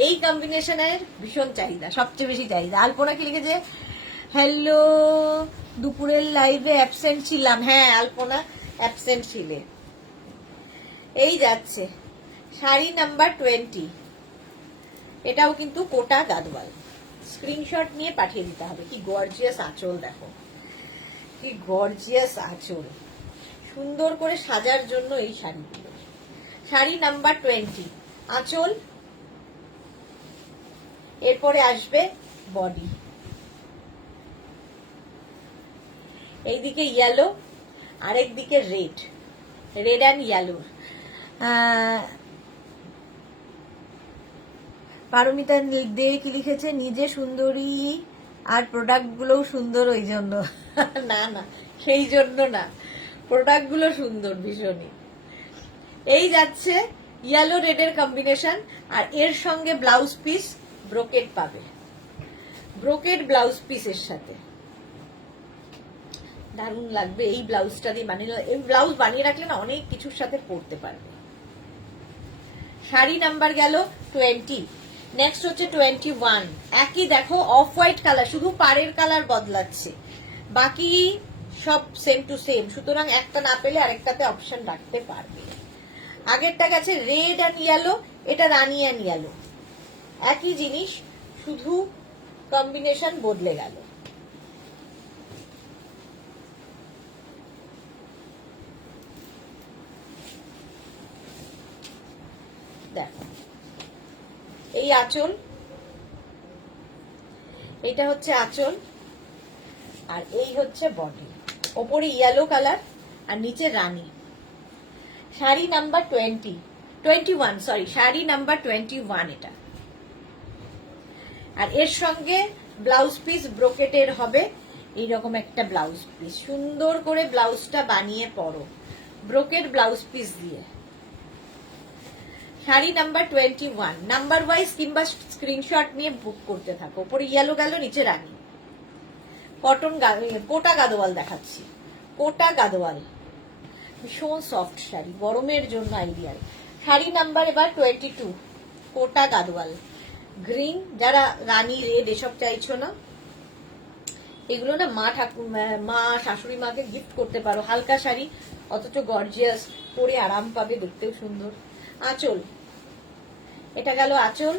এই কম্বিনেশনের ভীষণ চাহিদা, সবচেয়ে বেশি চাহিদা। আলপনা কি লিখেছে, হ্যালো দুপুরের লাইভে অ্যাবসেন্ট ছিলাম। হ্যাঁ আলপনা অ্যাবসেন্ট ছিলে। এই যাচ্ছে শাড়ি নাম্বার 20, এটাও কিন্তু কোটা গাদোয়াল। স্ক্রিনশট নিয়ে পাঠিয়ে দিতে হবে। কি গর্জিয়াস আঁচল দেখো, কি গর্জিয়াস আঁচল, সুন্দর করে সাজার জন্য এই শাড়িগুলো। শাড়ি নাম্বার 20, আঁচল, এরপরে আসবে বডি। এইদিকে ইয়েলো, আরেক দিকে red, red and yellow. Paromita De কি লিখেছে, নিজে সুন্দরী আর প্রোডাক্ট গুলোও সুন্দর, ওই জন্য। না না, সেই জন্য না, প্রোডাক্ট গুলো সুন্দর ভীষণই। এই যাচ্ছে ইয়েলো রেডের কম্বিনেশন, আর এর সঙ্গে ব্লাউজ পিস ব্রোকেড পাবে, ব্রোকেড ব্লাউজ পিসের সাথে দারুণ লাগবে। এই ব্লাউজটা দিয়ে বানিয়ে, এই ব্লাউজ বানিয়ে রাখলে না অনেক কিছুর সাথে পরতে পারবে। শাড়ি নাম্বার গেল 20, নেক্সট হচ্ছে 21। একই দেখো, অফ হোয়াইট কালার, শুধু পাড়ের কালার বদলাচ্ছে, বাকি সব সেম টু সেম। সুতরাং একটা না পেলে আরেকটাতে অপশন রাখতে পারবে। আগেরটা গেছে রেড অ্যান্ড ইয়েলো, এটা রানি অ্যান্ড ইয়েলো, একই জিনিস, শুধু কম্বিনেশন বদলে গেল। দেখো এই আঁচল, এটা হচ্ছে আঁচল, আর এই হচ্ছে বডি। ওপরে ইয়েলো কালার আর নিচে রানী। Sari number 21, sorry, sari number 21 এটা। আর এর সঙ্গে ব্লাউজ পিস ব্রোকেটের হবে, এইরকম একটা ব্লাউজ পিস। সুন্দর করে ব্লাউজটা বানিয়ে পরো ব্রোকেট ব্লাউজ পিস দিয়ে। শাড়ি নাম্বার 21, নাম্বার ওয়াইজ কিংবা স্ক্রিনশট নিয়ে বুক করতে থাকো। উপরে ইয়েলো গেল, নিচে রানী। কটন কোটা গাদোয়াল দেখাচ্ছি, কোটা গাদোয়াল ভীষণ সফট শাড়ি, গরমের জন্য আইডিয়াল। শাড়ি নাম্বার এবার 22, কোটা গাদোয়াল গ্রিন। যারা রানী রেড এসব চাইছো না, এগুলো না মা শাশুড়ি মাকে গিফট করতে পারো। হালকা শাড়ি, অথচ গর্জিয়াস, পরে আরাম পাবে, দেখতেও সুন্দর। আঁচল, এটা গেল আঁচল।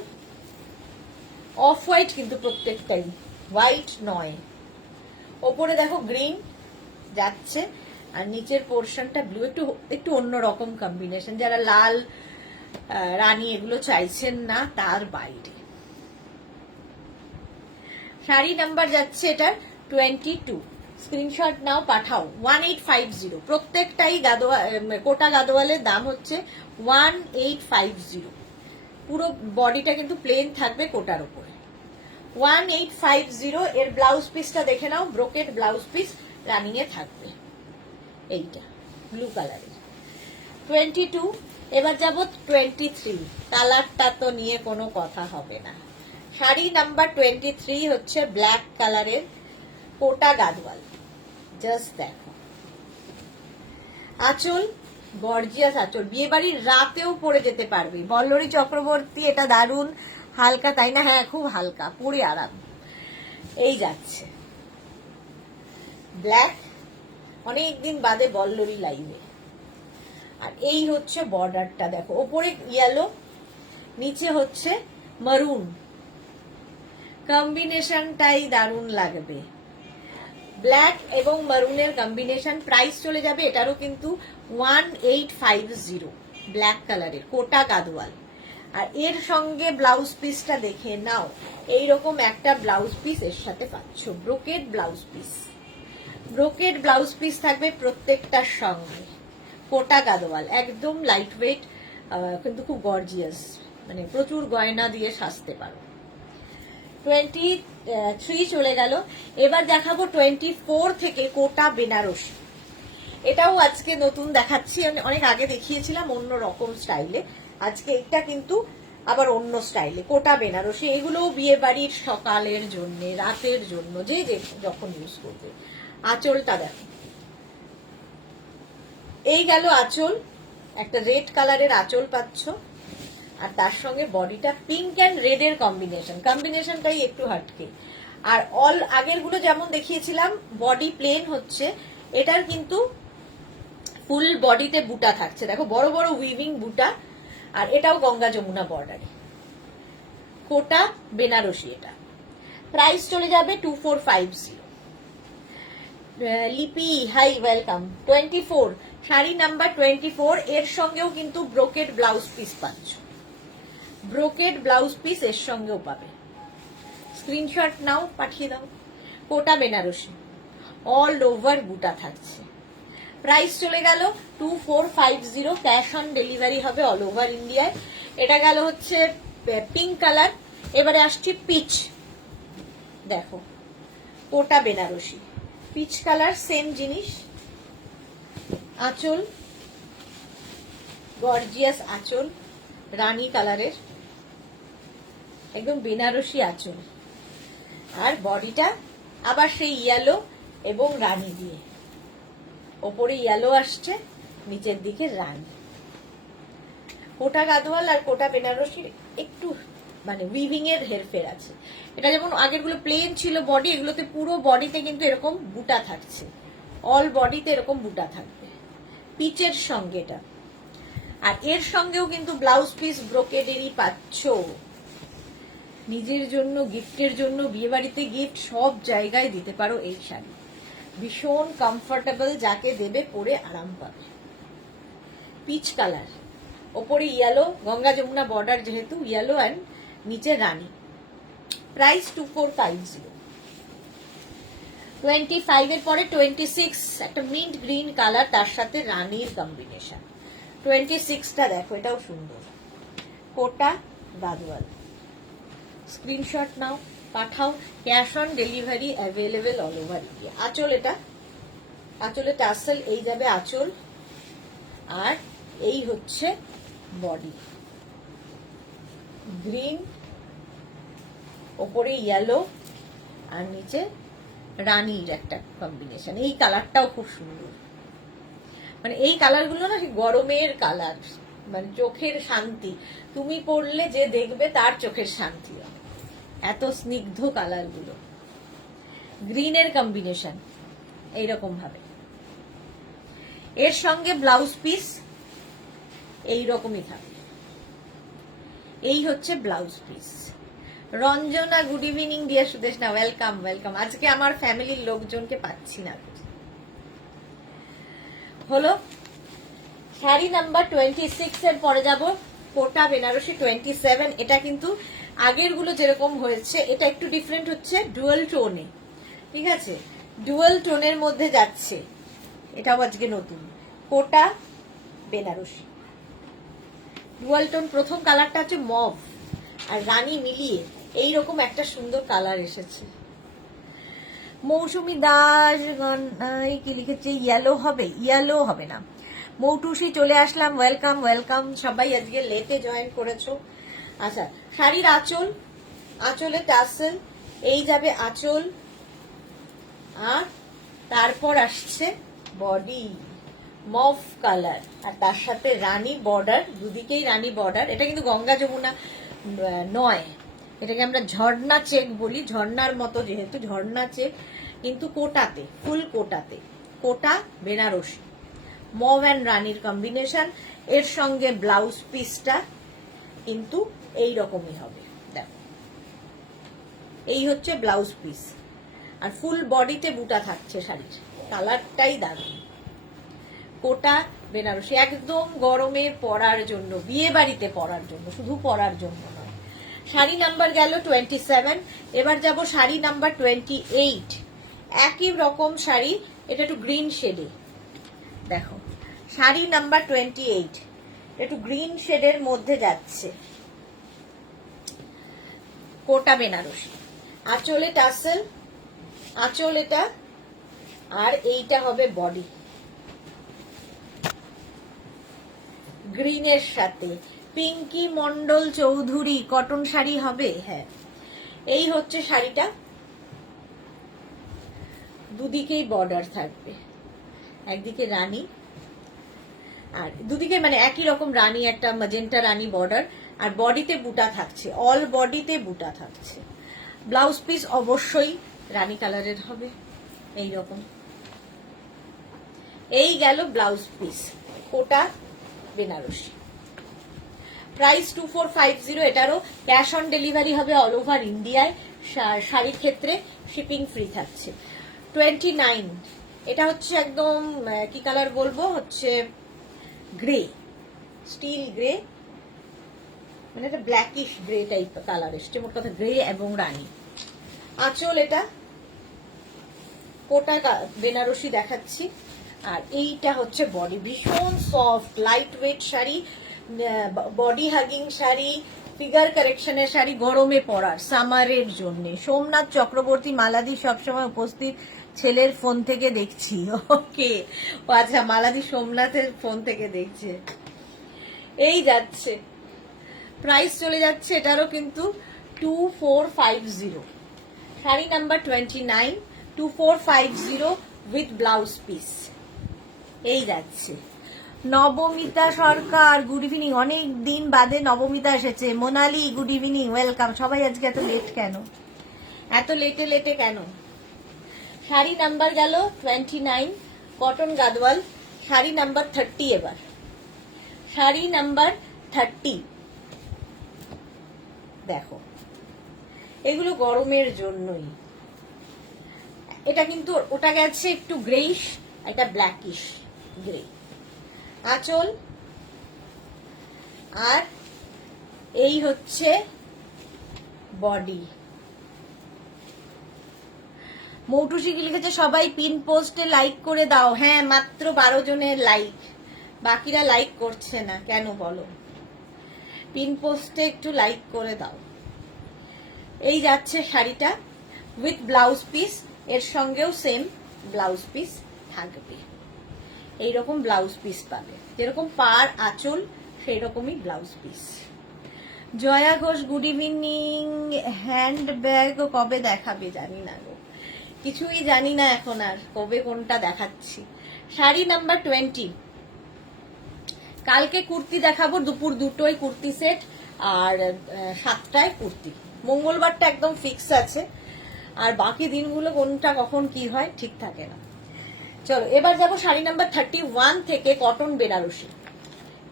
অফ হোয়াইট কিন্তু প্রত্যেকটাই, হোয়াইট নয়। ওপরে দেখো গ্রিন যাচ্ছে, আর নিচের পোর্শনটা ব্লু, একটু অন্যরকম কম্বিনেশন। যারা লাল রানী এগুলো চাইছেন না, তার বাইরে। শাড়ি নাম্বার যাচ্ছে এটা 22, স্ক্রিনশট নাও, পাঠাও। 1850, প্রত্যেকটাই কোটা গাদোয়ালের দাম হচ্ছে 1850। পুরো বডিটা কিন্তু প্লেন থাকবে কোটার উপরে। 1850 এর ব্লাউজ পিসটা দেখে নাও, ব্রোকেট ব্লাউজ পিস রানিং এ থাকবে, এইটা ব্লু কালারের। 22, এবার যাব 23। কালারটা তো নিয়ে কোনো কথা হবে না। শাড়ি নাম্বার 23 হচ্ছে ব্ল্যাক কালারের কোটা গাদোয়াল। জাস্ট দেখো আঁচল, গর্জিয়াস আঁচল, বিয়ে বাড়ির রাতেও পরে যেতে পারবে। বল্লরী চক্রবর্তী, এটা দারুণ হালকা, তাই না? হ্যাঁ, খুব হালকা, পরে আরাম। এই যাচ্ছে ব্ল্যাক, অনেকদিন বাদে বল্লরী লাইভে। আর এই হচ্ছে বর্ডারটা দেখো, ওপরে ইয়েলো, নিচে হচ্ছে মারুন। কম্বিনেশনটাই দারুণ লাগবে, ব্ল্যাক এবং মারুনের কম্বিনেশন। প্রাইস চলে যাবে এটারও কিন্তু 1850, ব্ল্যাক কালারের কোটা গাদোয়াল। আর এর সঙ্গে ব্লাউজ পিসটা দেখে নাও, এইরকম একটা ব্লাউজ পিস এর সাথে পাচ্ছ, brocade blouse piece. Brocade blouse piece থাকবে প্রত্যেকটার সঙ্গে, কোটা গাদোয়াল, একদম লাইট ওয়েট, কিন্তু খুব গর্জিয়াস, মানে প্রচুর গয়না দিয়ে সাজতে পারো। 23 চলে গেল। এবার দেখাবো 24 থেকে কোটা বেনারসি। এটাও আজকে নতুন দেখাচ্ছি, আমি অনেক আগে দেখিয়েছিলাম অন্য রকম স্টাইলে, আজকে এটা কিন্তু আবার অন্য স্টাইলে কোটা বেনারসি। এগুলো বিয়ে বাড়ির সকালের জন্য, রাতের জন্য, যে যখন ইউজ করবে। আঁচলটা দেখো, এই গেল আঁচল, একটা রেড কালারের আঁচল পাচ্ছ, আর তার সঙ্গে বডিটা পিঙ্ক অ্যান্ড রেড এর কম্বিনেশনটাই একটু হাটকে। আর অল আগের গুলো যেমন দেখিয়েছিলাম বডি প্লেন হচ্ছে, এটার কিন্তু ফুল বডিতে বুটা থাকছে, দেখো বড় বড় উইভিং বুটা, আর এটাও গঙ্গা যমুনা বর্ডারে। কোটা বেনারসি এটা। প্রাইস চলে যাবে 2450। লিপি হাই ওয়েলকাম। 24 শাড়ি নাম্বার 24, এর সঙ্গেও কিন্তু ব্রোকেড ব্লাউজ পিস পাচ্ছ, ব্রোকেড ব্লাউজ পিস এর সঙ্গেও পাবে। স্ক্রিনশট নাও, পাঠিয়ে দাও। কোটা বেনারসি, অল ওভার বুটা থাকছে। প্রাইস চলে গেল 2450, ক্যাশ অন ডেলিভারি হবে অল ওভার ইন্ডিয়ায়। এটা গেল হচ্ছে পিঙ্ক কালার। এবারে আসছি পিচ, দেখো কোটা বেনারসি, পিচ কালার, সেম জিনিস। আঁচল গর্জিয়াস আঁচল, রানী কালারের, একদম বেনারসি আঁচল, আর বডিটা আবার সেই ইয়েলো এবং রানী দিয়ে, ওপরে ইয়েলো আসছে, নিচের দিকে রানী। কোটা গাদোয়াল আর কোটা বেনারসির একটু মানে উইভিং এর হেরফের আছে। এটা যেমন আগের গুলো প্লেন ছিল বডি, এগুলোতে পুরো বডিতে কিন্তু এরকম বুটা থাকছে, অল বডিতে এরকম বুটা থাকবে পিচের সঙ্গে এটা। আর এর সঙ্গেও কিন্তু ব্লাউজ পিস ব্রোকেডেরই পাচ্ছ। নিজের জন্য, গিফটের জন্য, বিয়ে বাড়িতে গিফট, সব জায়গায় দিতে পারো এই শাড়ি। ভীষণ কমফোর্টেবল, যাকে দেবে পরে আরাম পাবে। পিচ কালার, ওপরে ইয়েলো, গঙ্গা যমুনা বর্ডার যেহেতু, ইয়েলো অ্যান্ড নিচে রানী। প্রাইস 2450। 25 এর পরে 26, একটা মিন্ট গ্রিন কালার, তার সাথে রানীর কম্বিনেশন। 26টা দেখো, এটাও সুন্দর। কোটা গাদোয়াল, স্ক্রিনশট নাও, পাঠাও। Cash on delivery available all over India. আঁচল, এটা আঁচলে টাসেল, এই যাবে আঁচল, আর এই হচ্ছে বডি, গ্রিন, ওপরে ইয়েলো, আর নিচে রানীর একটা কম্বিনেশন। এই কালারটাও খুব সুন্দর, মানে এই কালারগুলো না গরমের কালার, মানে চোখের শান্তি, তুমি পরলে যে দেখবে তার চোখের শান্তি হবে, এত স্নিগ্ধ কালারগুলো। গ্রিনের কম্বিনেশন এইরকম ভাবে, এর সঙ্গে ব্লাউজ পিস এইরকমই থাকবে। এই হচ্ছে blouse piece. Ranjana good evening deer Sudeshna, welcome welcome. আজকে আমার ফ্যামিলির লোকজনকে পাচ্ছি না। হলো শাড়ি নাম্বার 26 এর পরে যাব কোটা বেনারসি 27। এটা কিন্তু আগের গুলো যেরকম হয়েছে, এটা একটু ডিফারেন্ট হচ্ছে, ডুয়াল টোনে, ঠিক আছে, ডুয়াল টোনের মধ্যে যাচ্ছে। এটাও আজকে নতুন কোটা বেনারসি ডুয়াল টোন। প্রথম কালারটা হচ্ছে মভ আর রানী মিলিয়ে এইরকম একটা সুন্দর কালার এসেছে। মৌসুমী দাস কি লিখেছে, ইয়েলো হবে, ইয়েলো হবে না। মৌটুসি চলে আসলাম, ওয়েলকাম ওয়েলকাম। সবাই আজকে লেটে জয়েন করেছো। আচ্ছা, শাড়ির আঁচল, আঁচলে টাসেল, এই যাবে আঁচল, আর তারপর আসছে বডি মভ কালার, আর তার সাথে রানী বর্ডার, দুদিকেই রানী বর্ডার। এটা কিন্তু গঙ্গা যমুনা নয়, এটাকে আমরা ঝর্ণা চেক বলি, ঝর্ণার মতো যেহেতু, ঝর্ণা চেক, কিন্তু কোটাতে, ফুল কোটাতে, কোটা বেনারসি, মভ অ্যান্ড রানীর কম্বিনেশন। এর সঙ্গে ব্লাউজ পিসটা কিন্তু এই রকমই হবে, দেখো এই হচ্ছে ব্লাউজ পিস, আর ফুল বডিতে বুটা থাকছে শাড়ির। কালারটাই দারুণ। কোটা বেনারসি একদম গরমের পরার জন্য, বিয়ে বাড়িতে পরার জন্য, শুধু পরার জন্য নয়। শাড়ি নাম্বার গেল 27। এবার যাব শাড়ি নাম্বার 28। একই রকম শাড়ি, এটা একটু গ্রিন শেডে, দেখো শাড়ি নাম্বার 28, একটু গ্রিন শেডের মধ্যে যাচ্ছে, কোটা বেনারসি, আঁচলে টাসেল, আঁচল এটা, আর এইটা হবে বডি গ্রিনের সাথে। পিঙ্কি মন্ডল চৌধুরী কটন শাড়ি হবে, হ্যাঁ এই হচ্ছে শাড়িটা, দুদিকেই বর্ডার থাকবে, একদিকে রানী আর দুদিকে মানে একই রকম রানী, একটা ম্যাজেন্টা রানী বর্ডার, আর বডিতে বুটা থাকছে, অল বডিতে বুটা থাকছে। ব্লাউজ পিস অবশ্যই রানী কালারের হবে এই রকম। এই গেল ব্লাউজ পিস, কোটা বেনারসি। প্রাইস 2450, এটারও ক্যাশ অন ডেলিভারি হবে অল ওভার ইন্ডিয়ায়, শাড়ির ক্ষেত্রে শিপিং ফ্রি থাকছে। 29, এটা হচ্ছে একদম কি কালার বলবো, হচ্ছে গ্রে, স্টিল গ্রে, মানে এটা ব্ল্যাকিশ গ্রে টাইপ কালার এসছে, মোট কথা গ্রে এবং রানী। আঁচল এটা, কোটা বেনারসি দেখাচ্ছি, আর এইটা হচ্ছে বডি, ভীষণ soft lightweight sari, body hugging sari, figure কারেকশনের শাড়ি, গরমে পরার সামারের জন্য। সোমনাথ চক্রবর্তী মালাদি সবসময় উপস্থিত, ছেলের ফোন থেকে দেখছি। ওকে, আচ্ছা মালাদি সোমনাথের ফোন থেকে দেখছে। এই যাচ্ছে, প্রাইস চলে যাচ্ছে এটারও কিন্তু 2450, sari number 29, 2450 with blouse piece. এই যাচ্ছে। নবমিতা সরকার, গুড ইভিনিং, অনেক দিন বাদে নবমিতা এসেছে। Monali good evening, welcome. সবাই আজকে এত লেট কেন, এত লেটে লেটে কেন? শাড়ি নাম্বার গেল 29, কটন গাদওয়াল। শাড়ি নাম্বার 30, এবার শাড়ি নাম্বার 30 দেখো, এগুলো গরমের জন্যই। এটা কিন্তু ওটা গেছে একটু গ্রেইশ, এটা ব্ল্যাকিশ গ্রে। আঁচল, আর এই হচ্ছে বডি। মৌটুসি কি লিখেছে, সবাই পিন পোস্টে লাইক করে দাও। হ্যাঁ, মাত্র 12 জনের লাইক, বাকিরা লাইক করছে না কেন বলো? পিন পোস্টে একটু লাইক করে দাও। এই যাচ্ছে শাড়িটা উইথ ব্লাউজ পিস, এর সঙ্গেও সেম ব্লাউজ পিস থাকবে, এইরকম ব্লাউজ পিস পাবে, যেরকম পার আঁচল সেই রকমই blouse piece. Joya Ghosh good evening. Handbag কবে দেখাবে জানি না গো, কিছুই জানি না এখন আর কবে কোনটা দেখাচ্ছি। শাড়ি নাম্বার 20, কালকে কুর্তি দেখাবো দুপুর 2টোয় কুর্তি সেট, আর 7টায় কুর্তি। মঙ্গলবারটা একদম ফিক্স আছে, আর বাকি দিনগুলো কোনটা কখন কি হয় ঠিক থাকে না। চলো এবার যাবো শাড়ি নাম্বার 31 থেকে, কটন বেনারসি।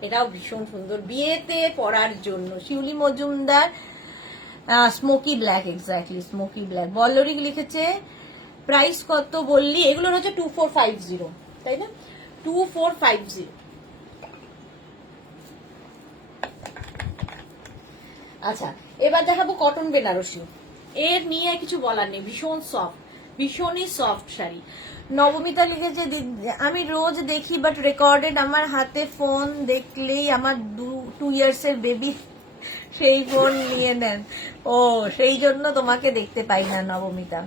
এটাও ভীষণ সুন্দর, বিয়েতে পরার জন্য। Shiuli Majumdar, smoky black, exactly smoky black. Ballari লিখেছে প্রাইস কত বললি? এগুলোর হচ্ছে 2450, তাই না? 2450। আচ্ছা, এবার দেখাবো কটন বেনারসি। এর নিয়ে কিছু বলার নেই, ভীষণ সফট, ভীষণই সফট শাড়ি। নবমিতা লিখেছে আমি রোজ দেখি বাট রেকর্ডেড, আমার হাতে ফোন দেখলেই আমার 2 ইয়ার্সের বেবি সেই ফোন নিয়ে নেন। ও, সেই জন্য তোমাকে দেখতে পাই না নবমিতা।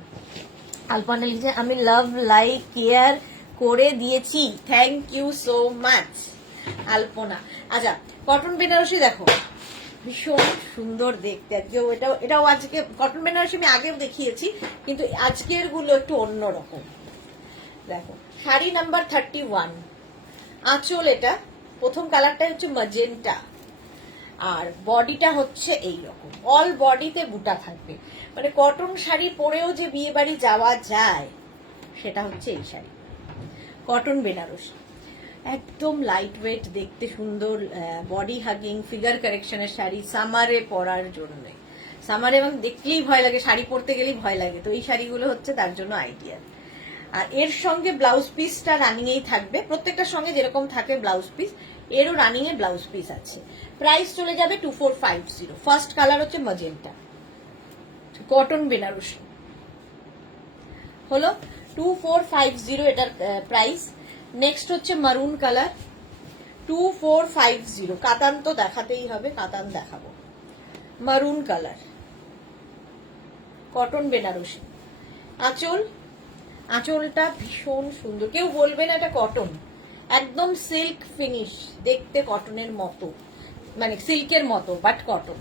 আলপনা লিখেছে আমি লাভ লাইক কেয়ার করে দিয়েছি, থ্যাংক ইউ সো মাচ আলপনা। আচ্ছা, কটন বেনারসি দেখো, ভীষণ সুন্দর দেখতে। এটাও আজকে কটন বেনারসি আমি আগেও দেখিয়েছি, কিন্তু আজকের গুলো একটু অন্যরকম। দেখো, শাড়ি নাম্বার 31, আঁচল এটা, প্রথম কালারটা হচ্ছে ম্যাজেন্টা, আর বডিটা হচ্ছে এইরকম, অল বডিতে বুটা থাকবে। মানে কটন শাড়ি পরেও যে বিয়ে বাড়ি যাওয়া যায়, সেটা হচ্ছে এই শাড়ি, কটন বেনারসি। একদম লাইট ওয়েট, দেখতে সুন্দর, বডি হাগিং, ফিগার কারেকশনের শাড়ি, সামারে পরার জন্য। সামারে এবং দেখলেই ভয় লাগে, শাড়ি পরতে গেলেই ভয় লাগে, তো এই শাড়িগুলো হচ্ছে তার জন্য আইডিয়া। আর এর সঙ্গে ব্লাউজ পিসটা রানিং এই থাকবে, প্রত্যেকটার সঙ্গে যেরকম থাকে ব্লাউজ পিস, এরও রানিং এ ব্লাউজ পিস আছে। প্রাইস চলে যাবে 2450। ফার্স্ট কালার হচ্ছে ম্যাজেন্টা, কটন বেনারসি হলো 2450 এটার প্রাইস। নেক্সট হচ্ছে মারুন কালার, 2450, কাতান তো দেখাতেই হবে, কাতান দেখাবো। মারুন কালার, কটন বেনারসি। আঁচল, আঁচলটা ভীষণ সুন্দর, কেউ বলবে না এটা কটন, একদম সিল্ক ফিনিশ, দেখতে কটনের মতো, মানে সিল্কের মতো, বাট কটন।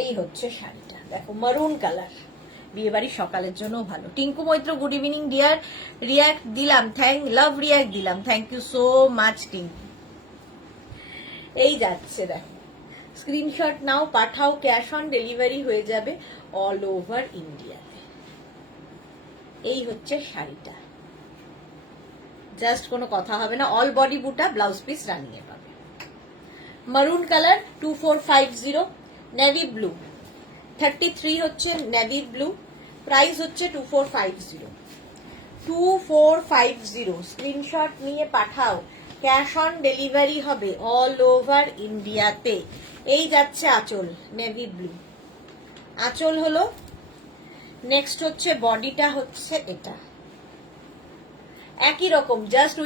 এই হচ্ছে শাড়িটা, দেখো মারুন কালার, বিয়ে বাড়ির সকালের জন্য ভালো। Tinku Maitra, good evening dear, react দিলাম, লাভ রিয়াক্ট দিলাম, thank you so much Tinku. এই যাচ্ছে, দেখো স্ক্রিনশট নাও, পাঠাও, ক্যাশ অন ডেলিভারি হয়ে যাবে অল ওভার ইন্ডিয়াতে। এই হচ্ছে শাড়িটা, জাস্ট কোনো কথা হবে না, অল বডি বুটা, ব্লাউজ পিস রানিয়ে পাবে। মারুন কালার 2450, নেভি ব্লু 33 হচ্ছে নেভি ব্লু, প্রাইস হচ্ছে 2450। 2450, স্ক্রিনশট নিয়ে পাঠাও, ক্যাশ অন ডেলিভারি হবে অল ওভার ইন্ডিয়াতে। এই যাচ্ছে আঁচল, নেভি ব্লু আঁচল হলো। নেক্সট হচ্ছে বডিটা, হচ্ছে এটা একই রকম, জাস্ট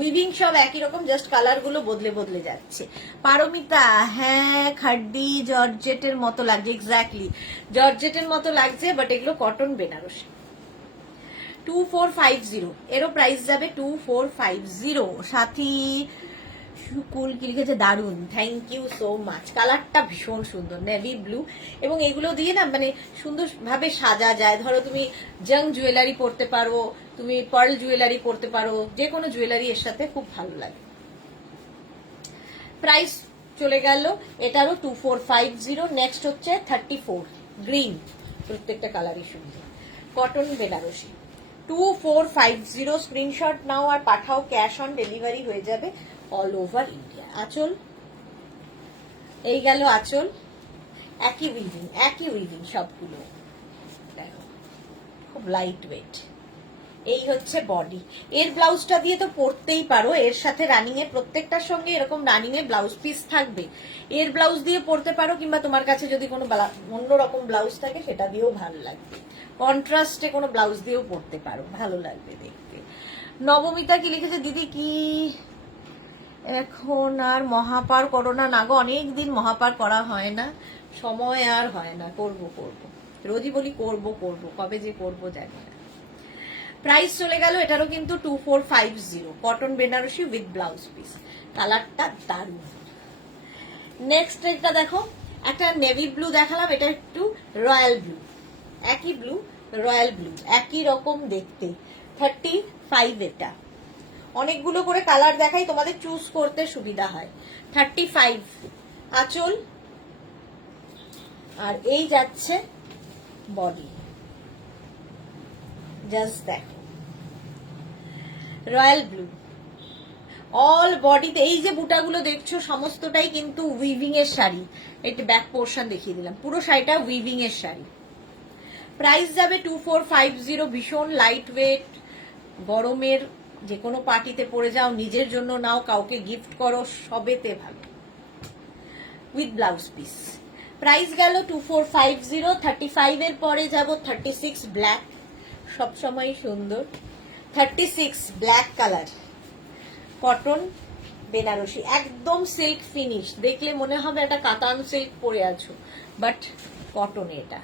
উইভিং সব একই রকম, জাস্ট কালার গুলো বদলে বদলে যাচ্ছে। পারমিতা, হ্যাঁ খাড্ডি জর্জেটের মতো লাগছে, এক্স্যাক্টলি জর্জেটের মতো লাগছে, বাট এগুলো কটন বেনারসি। 2450, এরও প্রাইস যাবে 2450। সাথী সুকুল কি লিখেছে, দারুন, থ্যাংক ইউ সো মাচ। কালারটা ভীষণ সুন্দর, নেভি ব্লু, এবং এগুলো দিয়ে না মানে সুন্দর ভাবে সাজা যায়। ধরো তুমি জাং জুয়েলারি পরতে পারো, তুমি পার্ল জুয়েলারি পরতে পারো, যে কোনো জুয়েলারি এর সাথে খুব ভালো লাগে। প্রাইস চলে গেল এটারও 2450। নেক্সট হচ্ছে 34 গ্রিন, প্রত্যেকটা কালারই সুন্দর, কটন বেনারসি 2450। স্ক্রিনশট নাও আর পাঠাও, ক্যাশ অন ডেলিভারি হয়ে যাবে অল ওভার ইন্ডিয়া। আঁচল, এই গেল আঁচল, একই উইভিং সবগুলো, দেখো খুব লাইট ওয়েট। এই হচ্ছে বডি, এর ব্লাউজটা দিয়ে তো পরতেই পারো, এর সাথে রানিং এ প্রত্যেকটার সঙ্গে এরকম রানিং এ ব্লাউজ পিস থাকবে, এর ব্লাউজ দিয়ে পরতে পারো, কিংবা তোমার কাছে যদি কোনো অন্যরকম ব্লাউজ থাকে সেটা দিয়েও ভালো লাগবে, কন্ট্রাস্টে কোনো ব্লাউজ দিয়েও পরতে পারো, ভালো লাগবে দেখতে। নবমিতা কি লিখেছে, দিদি কি এখন আর মহাপার করো না? না গো, অনেকদিন মহাপার করা হয় না, সময় আর হয় না, করব রোজই বলি করব, কবে যে করব জানি না। প্রাইস চলে গেল এটারও কিন্তু 2450, cotton Benarasi with blouse piece, কালারটা দারুণ। নেক্সট এটা দেখো, একটা নেভি ব্লু দেখালাম, এটা একটু রয়্যাল ব্লু, একই ব্লু, রয়্যাল ব্লু, একই রকম দেখতে, 35 এটা। অনেকগুলো করে কালার দেখাই, তোমাদের চুজ করতে সুবিধা হয়। 35 আঁচল, আর এই যাচ্ছে বডি, জাস্ট দেখো রয়্যাল ব্লু, অল বডিতে। এই যে বুটাগুলো দেখছো সমস্তটাই কিন্তু উইভিং এর শাড়ি, এটা ব্যাক পোর্শন দেখিয়ে দিলাম, পুরো শাড়িটা উইভিং এর শাড়ি। প্রাইস যাবে 2450, ভীষণ লাইট ওয়েট, গরমের যে কোনো পার্টিতে পরে যাও, নিজের জন্য নাও, কাউকে গিফট করো, সবেতে ভালো, উইথ ব্লাউজ পিস। প্রাইস গেল 2450। 35 এর পরে যাব 36 ব্ল্যাক, সবসময় সুন্দর, 36 ব্ল্যাক কালার, কটন বেনারসি, একদম সিল্ক ফিনিশ, দেখলে মনে হবে একটা কাতান সিল্ক পরে আছো, বাট কটন। এটা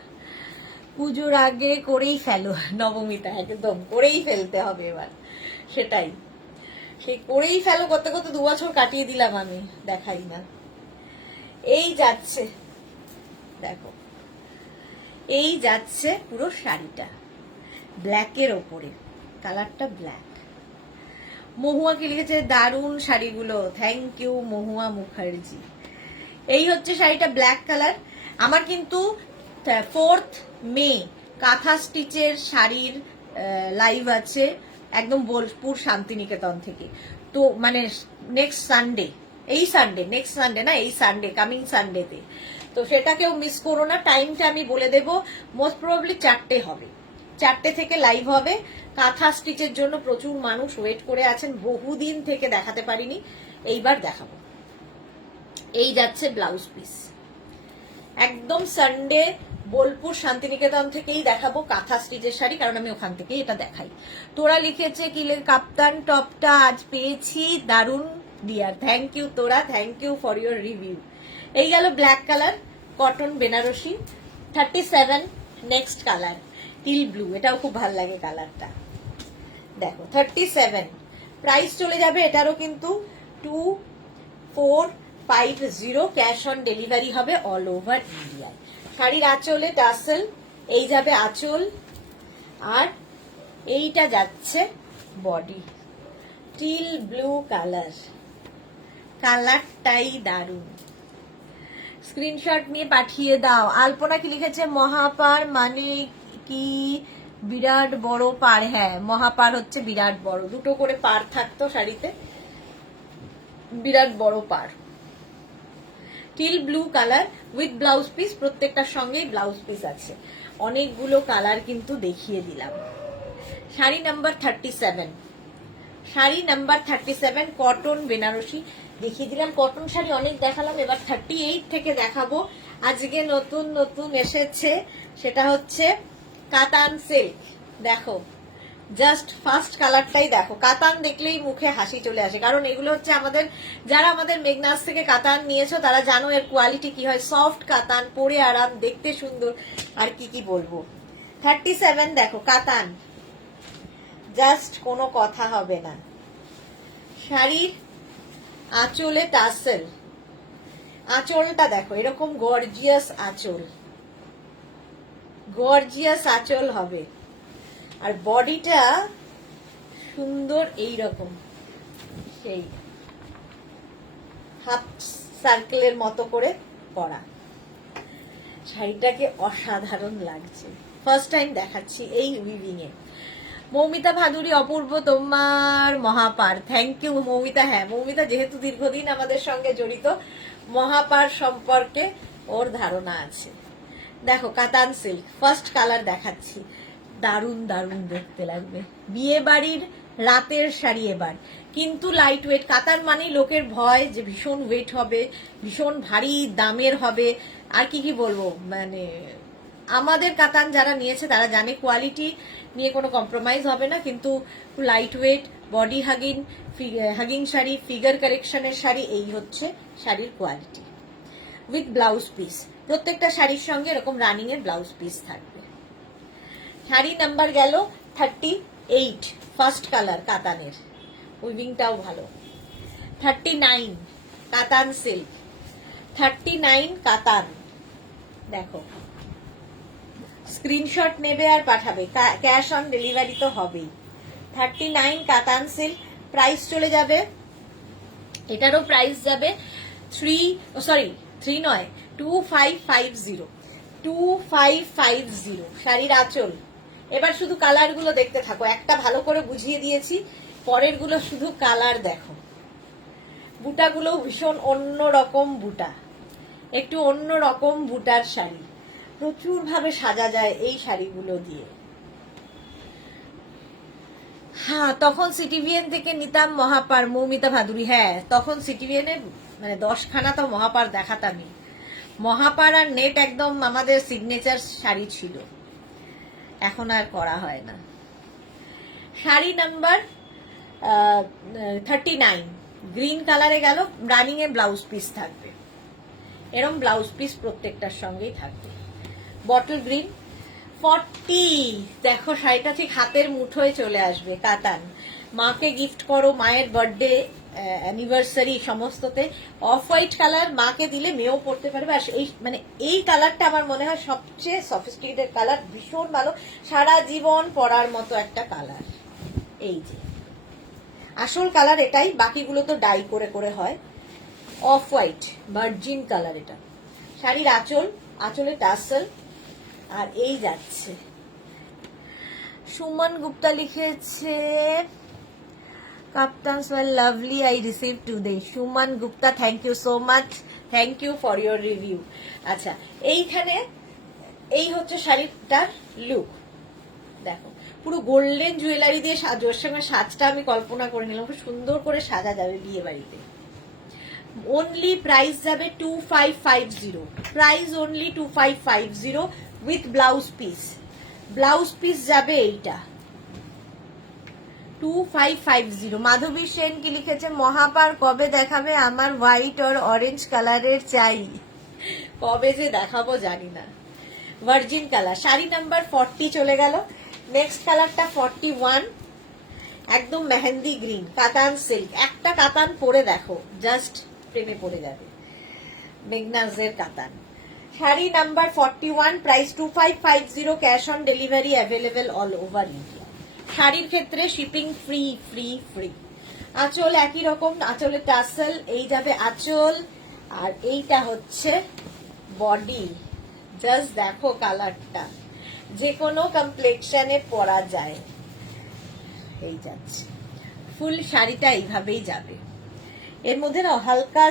পুজোর আগে করেই ফেলো নবমিতা, একদম করেই ফেলতে হবে এবার, সেটাই, সেই করেই ফেলো করতে করতে 2 বছর কাটিয়ে দিলাম আমি, দেখাই না। এই যাচ্ছে, দেখো এই যাচ্ছে পুরো শাড়িটা ব্ল্যাকের ওপরে, কালারটা ব্ল্যাক। মহুয়া কি লিখেছে, দারুণ শাড়িগুলো, থ্যাংক ইউ মহুয়া মুখার্জি। এই হচ্ছে শাড়িটা, ব্ল্যাক কালার। আমার কিন্তু 4th মে কাঁথা স্টিচের শাড়ির লাইভ আছে, একদম বোলপুর শান্তিনিকেতন থেকে, তো মানে নেক্সট সানডে, এই সানডে, নেক্সট সানডে না, এই সানডে, কামিং সানডেতে, তো সেটাকেও মিস করো না। টাইমটা আমি বলে দেব, মোস্ট প্রবাবলি 4টে হবে, 4টে থেকে লাইভ হবে। কাঁথা স্টিচের জন্য প্রচুর মানুষ ওয়েট করে আছেন, বহুদিন থেকে দেখাতে পারিনি, এইবার দেখাবো। এই যাচ্ছে ব্লাউজ পিস, একদম সানডে বোলপুর শান্তিনিকেতন থেকেই দেখাবো কাঁথা স্টিচের শাড়ি, কারণ আমি ওখান থেকেই এটা দেখাই। তোরা লিখেছে কি, কাপ্তান টপটা আজ পেয়েছি, দারুণ, ডিয়ার, থ্যাংক ইউ তোরা, thank you for your review. এই গেল black colour, cotton Benarasi 37। Next colour teal blue, এটাও খুব ভালো লাগে কালারটা। দেখো 37, প্রাইস চলে যাবে এটারও কিন্তু 2450, ক্যাশ অন ডেলিভারি হবে অল ওভার ইন্ডিয়ায়। শাড়ির আঁচলে টাসেল, এই যাবে আঁচল, আর এইটা যাচ্ছে বডি। টিল ব্লু কালার, কালারটাই দারুণ। স্ক্রিনশট নিয়ে পাঠিয়ে দাও। আলপনা কি লিখেছে? মহাপার মানে কি বিরাট বড় পার? হ্যাঁ, মহাপার হচ্ছে বিরাট বড়, দুটো করে পার থাকতো শাড়িতে, বিরাট বড় পার। Teal blue colour with blouse piece, প্রত্যেকটার সঙ্গেই ব্লাউজ পিস আছে। অনেকগুলো কালার কিন্তু দেখিয়ে দিলাম। Sari number 37, sari number 37 cotton Benarasi দেখিয়ে দিলাম। কটন শাড়ি অনেক দেখালাম, এবার 38 থেকে দেখাবো। আজকে নতুন নতুন এসেছে, সেটা হচ্ছে কাতান সিল্ক। দেখো জাস্ট ফার্স্ট কালারটাই দেখো, কাতান দেখলেই মুখে হাসি চলে আসে, কারণ এগুলো হচ্ছে আমাদের, যারা আমাদের মেঘনাস থেকে কাতান নিয়েছো তারা জানো এর কোয়ালিটি কি হয়। সফট কাতান, পরে আরাম, দেখতে সুন্দর, আর কি কি বলবো। 37 দেখো কাতান, জাস্ট কোনো কথা হবে না। শাড়ির আঁচলে টাসেল, আঁচলটা দেখো এরকম গর্জিয়াস আঁচল, গর্জিয়াস আঁচল হবে, আর বডিটা সুন্দর এইরকম, সেই হাফ সার্কেলের মতো করে করা। শাড়িটাকে অসাধারণ লাগছে, ফার্স্ট টাইম দেখাচ্ছি এই উইভিং এ। মৌমিতা ভাদুরী, অপূর্ব তোমার মহাপার, থ্যাংক ইউ মৌমিতা। হ্যাঁ, মৌমিতা যেহেতু দীর্ঘদিন আমাদের সঙ্গে জড়িত, মহাপার সম্পর্কে ওর ধারণা আছে। দেখো কাতান সিল্ক, ফার্স্ট কালার দেখাচ্ছি, দারুণ দারুণ দেখতে লাগবে। বিয়ে বাড়ির রাতের শাড়ি এবার, কিন্তু লাইট ওয়েট। কাতান মানে লোকের ভয় যে ভীষণ ওয়েট হবে, ভীষণ ভারী দামের হবে, আর কি কি বলবো, মানে আমাদের কাতান যারা নিয়েছে তারা জানে কোয়ালিটি নিয়ে কোনো কম্প্রোমাইজ হবে না, কিন্তু lightweight, body hugging, hugging sari, figure কারেকশনের শাড়ি, এই হচ্ছে শাড়ির কোয়ালিটি। উইথ ব্লাউজ পিস, প্রত্যেকটা শাড়ির সঙ্গে এরকম রানিং এর ব্লাউজ পিস থাকবে। শাড়ি নাম্বার গেল 38, ফার্স্ট কালার কাতানের, উইভিংটাও ভালো। 39 কাতান সিল্ক, 39 কাতান। দেখো স্ক্রিনশট নেবে আর পাঠাবে, ক্যাশ অন ডেলিভারি তো হবেই। 39 কাতান সিল্ক, প্রাইস চলে যাবে, এটারও প্রাইস যাবে 2550, 2550। শাড়ির আঁচল, এবার শুধু কালার গুলো দেখতে থাকো, একটা ভালো করে বুঝিয়ে দিয়েছি, পরের গুলো শুধু কালার দেখো। বুটাগুলো ভীষণ অন্য রকম বুটা, একটু অন্য রকম বুটার শাড়ি, প্রচুর ভাবে সাজা যায় এই শাড়িগুলো দিয়ে। হ্যাঁ, তখন সিটিভিএন থেকে নিতাম মহাপার, মৌমিতা ভাদুরী। হ্যাঁ, তখন সিটিভিএনে মানে 10খানা তো মহাপার দেখাতামই। মহাপার আর নেট একদম আমাদের সিগনেচার শাড়ি ছিল, এখন আর করা হয় না। শাড়ি নাম্বার 39 গ্রিন কালারে গেল, রানিং এ ব্লাউজ পিস থাকবে, এরম ব্লাউজ পিস প্রত্যেকটার সঙ্গেই থাকবে। বটল গ্রিন 40, দেখো শাড়িটা ঠিক হাতের মুঠোয় চলে আসবে। কাতান, মাকে গিফট করো, মায়ের বার্থডে, অ্যানিভার্সারি সমস্ততে। অফ হোয়াইট কালার মাকে দিলে মেয়েও পড়তে পারবে, আর এই মানে এই কালারটা আমার মনে হয় সবচেয়ে সফিস্টিকেটেড কালার, ভীষণ ভালো, সারা জীবন পরার মতো একটা কালার। এই যে আসল কালার এটাই, বাকিগুলো তো ডাই করে করে হয়। অফ হোয়াইট ভার্জিন কালার এটা। শাড়ির আঁচল, আঁচলে টাসেল, আর এই যাচ্ছে। সুমন গুপ্তা লিখেছে kaftans were lovely, I receive today. Suman Gupta, thank you so much, thank you for your review. আচ্ছা, এইখানে এই হচ্ছে শাড়িটার লুক, দেখো পুরো গোল্ডেন জুয়েলারি দিয়ে ওর সঙ্গে সাজটা আমি কল্পনা করে নিলাম, খুব সুন্দর করে সাজা যাবে বিয়ে বাড়িতে। অনলি প্রাইস যাবে 2550, price only 2550 with blouse piece. Blouse piece যাবে এইটা 2550। মাধবী সেন কি লিখেছে, মহাপার কবে দেখাবে, আমার হোয়াইট আর অরেঞ্জ কালারের চাই। কবে যে দেখাবো জানি না। ভার্জিন কালার, শাড়ি নাম্বার 40 চলে গেল। নেক্সট কালারটা 41, একদম মেহেন্দি গ্রিন, কাতান সিল্ক। একটা কাতান পরে দেখো, জাস্ট প্রেমে পড়ে যাবে। মেঘনাজের কাতান, sari number 41, price 2550, cash on delivery available all over India. শাড়ির ক্ষেত্রে শিপিং ফ্রি ফ্রি ফ্রি। আঁচল একই রকম, আঁচলের টাসেল, এই যাবে আঁচল, আর এইটা হচ্ছে বডি। জাস্ট দেখো কালারটা, যে কোনো কমপ্লেক্সনে পরা যায়। এই যাচ্ছে ফুল শাড়িটা, এইভাবেই যাবে। এর মধ্যে না হালকা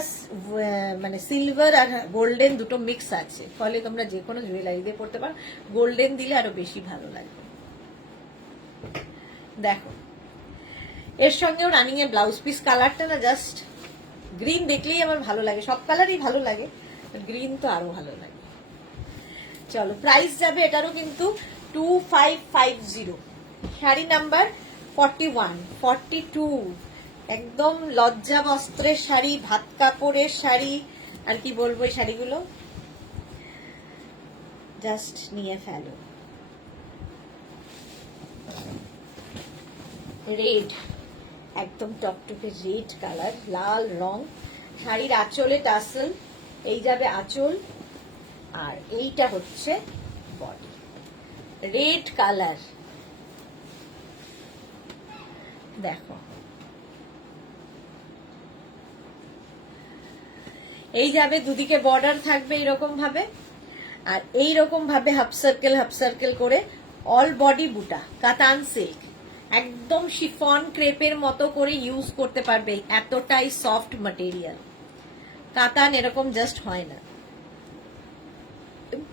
মানে সিলভার আর গোল্ডেন দুটো মিক্স আছে, ফলে তোমরা যে কোনো জুয়েলারি দিয়ে পড়তে পারো। গোল্ডেন দিলে আরো বেশি ভালো লাগবে। দেখো এর সঙ্গেও রানিং এ ব্লাউজ পিস। কালারটা না জাস্ট গ্রিন দেখলেই আমার ভালো লাগে, সব কালারই ভালো লাগে, গ্রিন তো আরো ভালো লাগে। চলো প্রাইস যাবে এটারও কিন্তু 2550। শাড়ি নাম্বার 41, 42, একদম লজ্জা বস্ত্রের শাড়ি, ভাত কাপড়ের শাড়ি, আর কি বলবো এই শাড়িগুলো, জাস্ট নিয়ে ফেলো। রেড, একদম টকটকে রেড কালার, লাল রং। শাড়ির আঁচলে টাসেল, এই যাবে আঁচল, আর এইটা হচ্ছে বডি। রেড কালার, দেখো এই যাবে, দুদিকে বর্ডার থাকবে এরকম ভাবে, আর এইরকম ভাবে হাফ সার্কেল করে অল বডি বুটা, কাতান সিল্ক, একদম শিফন ক্রেপের মতো করে ইউজ করতে পারবে, এতটাই সফট ম্যাটেরিয়াল। কাতান এরকম জাস্ট হয় না।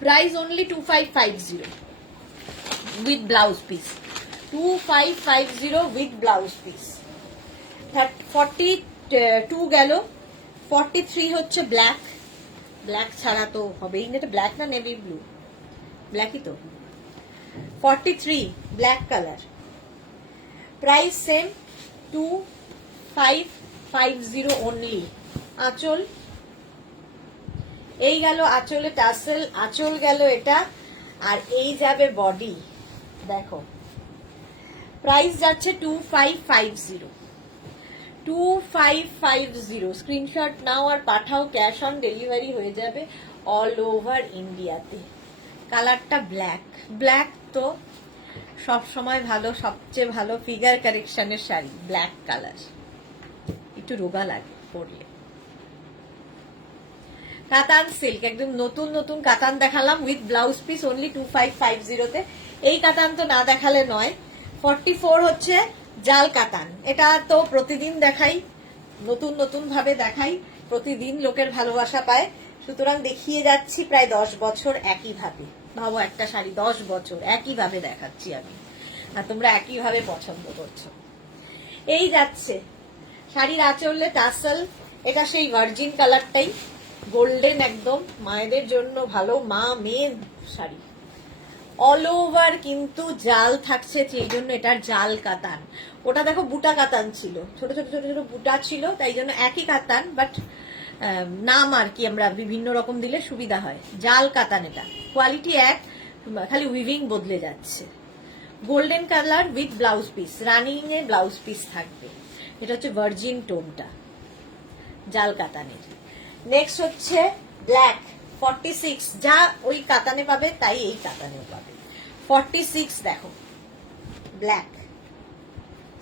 Price only 2550 with blouse piece. 2550 with blouse piece. 42 গেল, 43 হচ্ছে ব্ল্যাক। ব্ল্যাক ছাড়া তো হবেই না, এটা ব্ল্যাক না নেভি ব্লু, ব্ল্যাকই তো। 43 black colour, price same 2550 only. আঁচল, এই গেল আঁচলে টাসেল, আঁচল গেল এটা, আর এই যাবে বডি। দেখো প্রাইস যাচ্ছে 2550। 2550 স্ক্রিনশট নাও আর পাঠাও, ক্যাশ অন ডেলিভারি হয়ে যাবে অল ওভার ইন্ডিয়াতে। কালারটা ব্ল্যাক, ব্ল্যাক তো সব সময় ভালো, সবচেয়ে ভালো ফিগার কারেকশনের শাড়ি ব্ল্যাক কালার, একটু রোগা লাগে পরলে। কাতান সিল্ক, একদম নতুন নতুন কাতান দেখালাম উইথ ব্লাউজ পিস অনলি 2550 তে। এই কাতান তো না দেখালে নয়। 44 হচ্ছে জাল কাতান, এটা তো প্রতিদিন দেখাই, নতুন নতুন ভাবে দেখাই, প্রতিদিন লোকের ভালোবাসা পায়, সুতরাং দেখিয়ে যাচ্ছি প্রায় 10 বছর একইভাবে। ভাবো একটা শাড়ি 10 বছর একইভাবে দেখাচ্ছি আমি, আর তোমরা একইভাবে পছন্দ করছো। এই যাচ্ছে শাড়ির আঁচলে টাসেল, এটা সেই ভার্জিন কালারটাই, গোল্ডেন, একদম মায়েদের জন্য ভালো, মা মেয়ে শাড়ি। অল ওভার কিন্তু জাল থাকছে, সেই জন্য এটার জাল কাতান। ওটা দেখো বুটা কাতান ছিল, ছোট ছোট ছোট ছোট বুটা ছিল, তাই জন্য একই কাতান, বাট নাম আর কি আমরা বিভিন্ন রকম দিলে সুবিধা হয়। জাল কাতান, এটা কোয়ালিটি এক, খালি উইভিং বদলে যাচ্ছে। Golden colour with blouse piece, running A blouse piece থাকবে। এটা হচ্ছে ভার্জিন টোনটা, জাল কাতানের। নেক্সট হচ্ছে ব্ল্যাক 46, যা ওই কাতানে পাবে তাই এই কাতানেও পাবে। 46 দেখো ব্ল্যাক,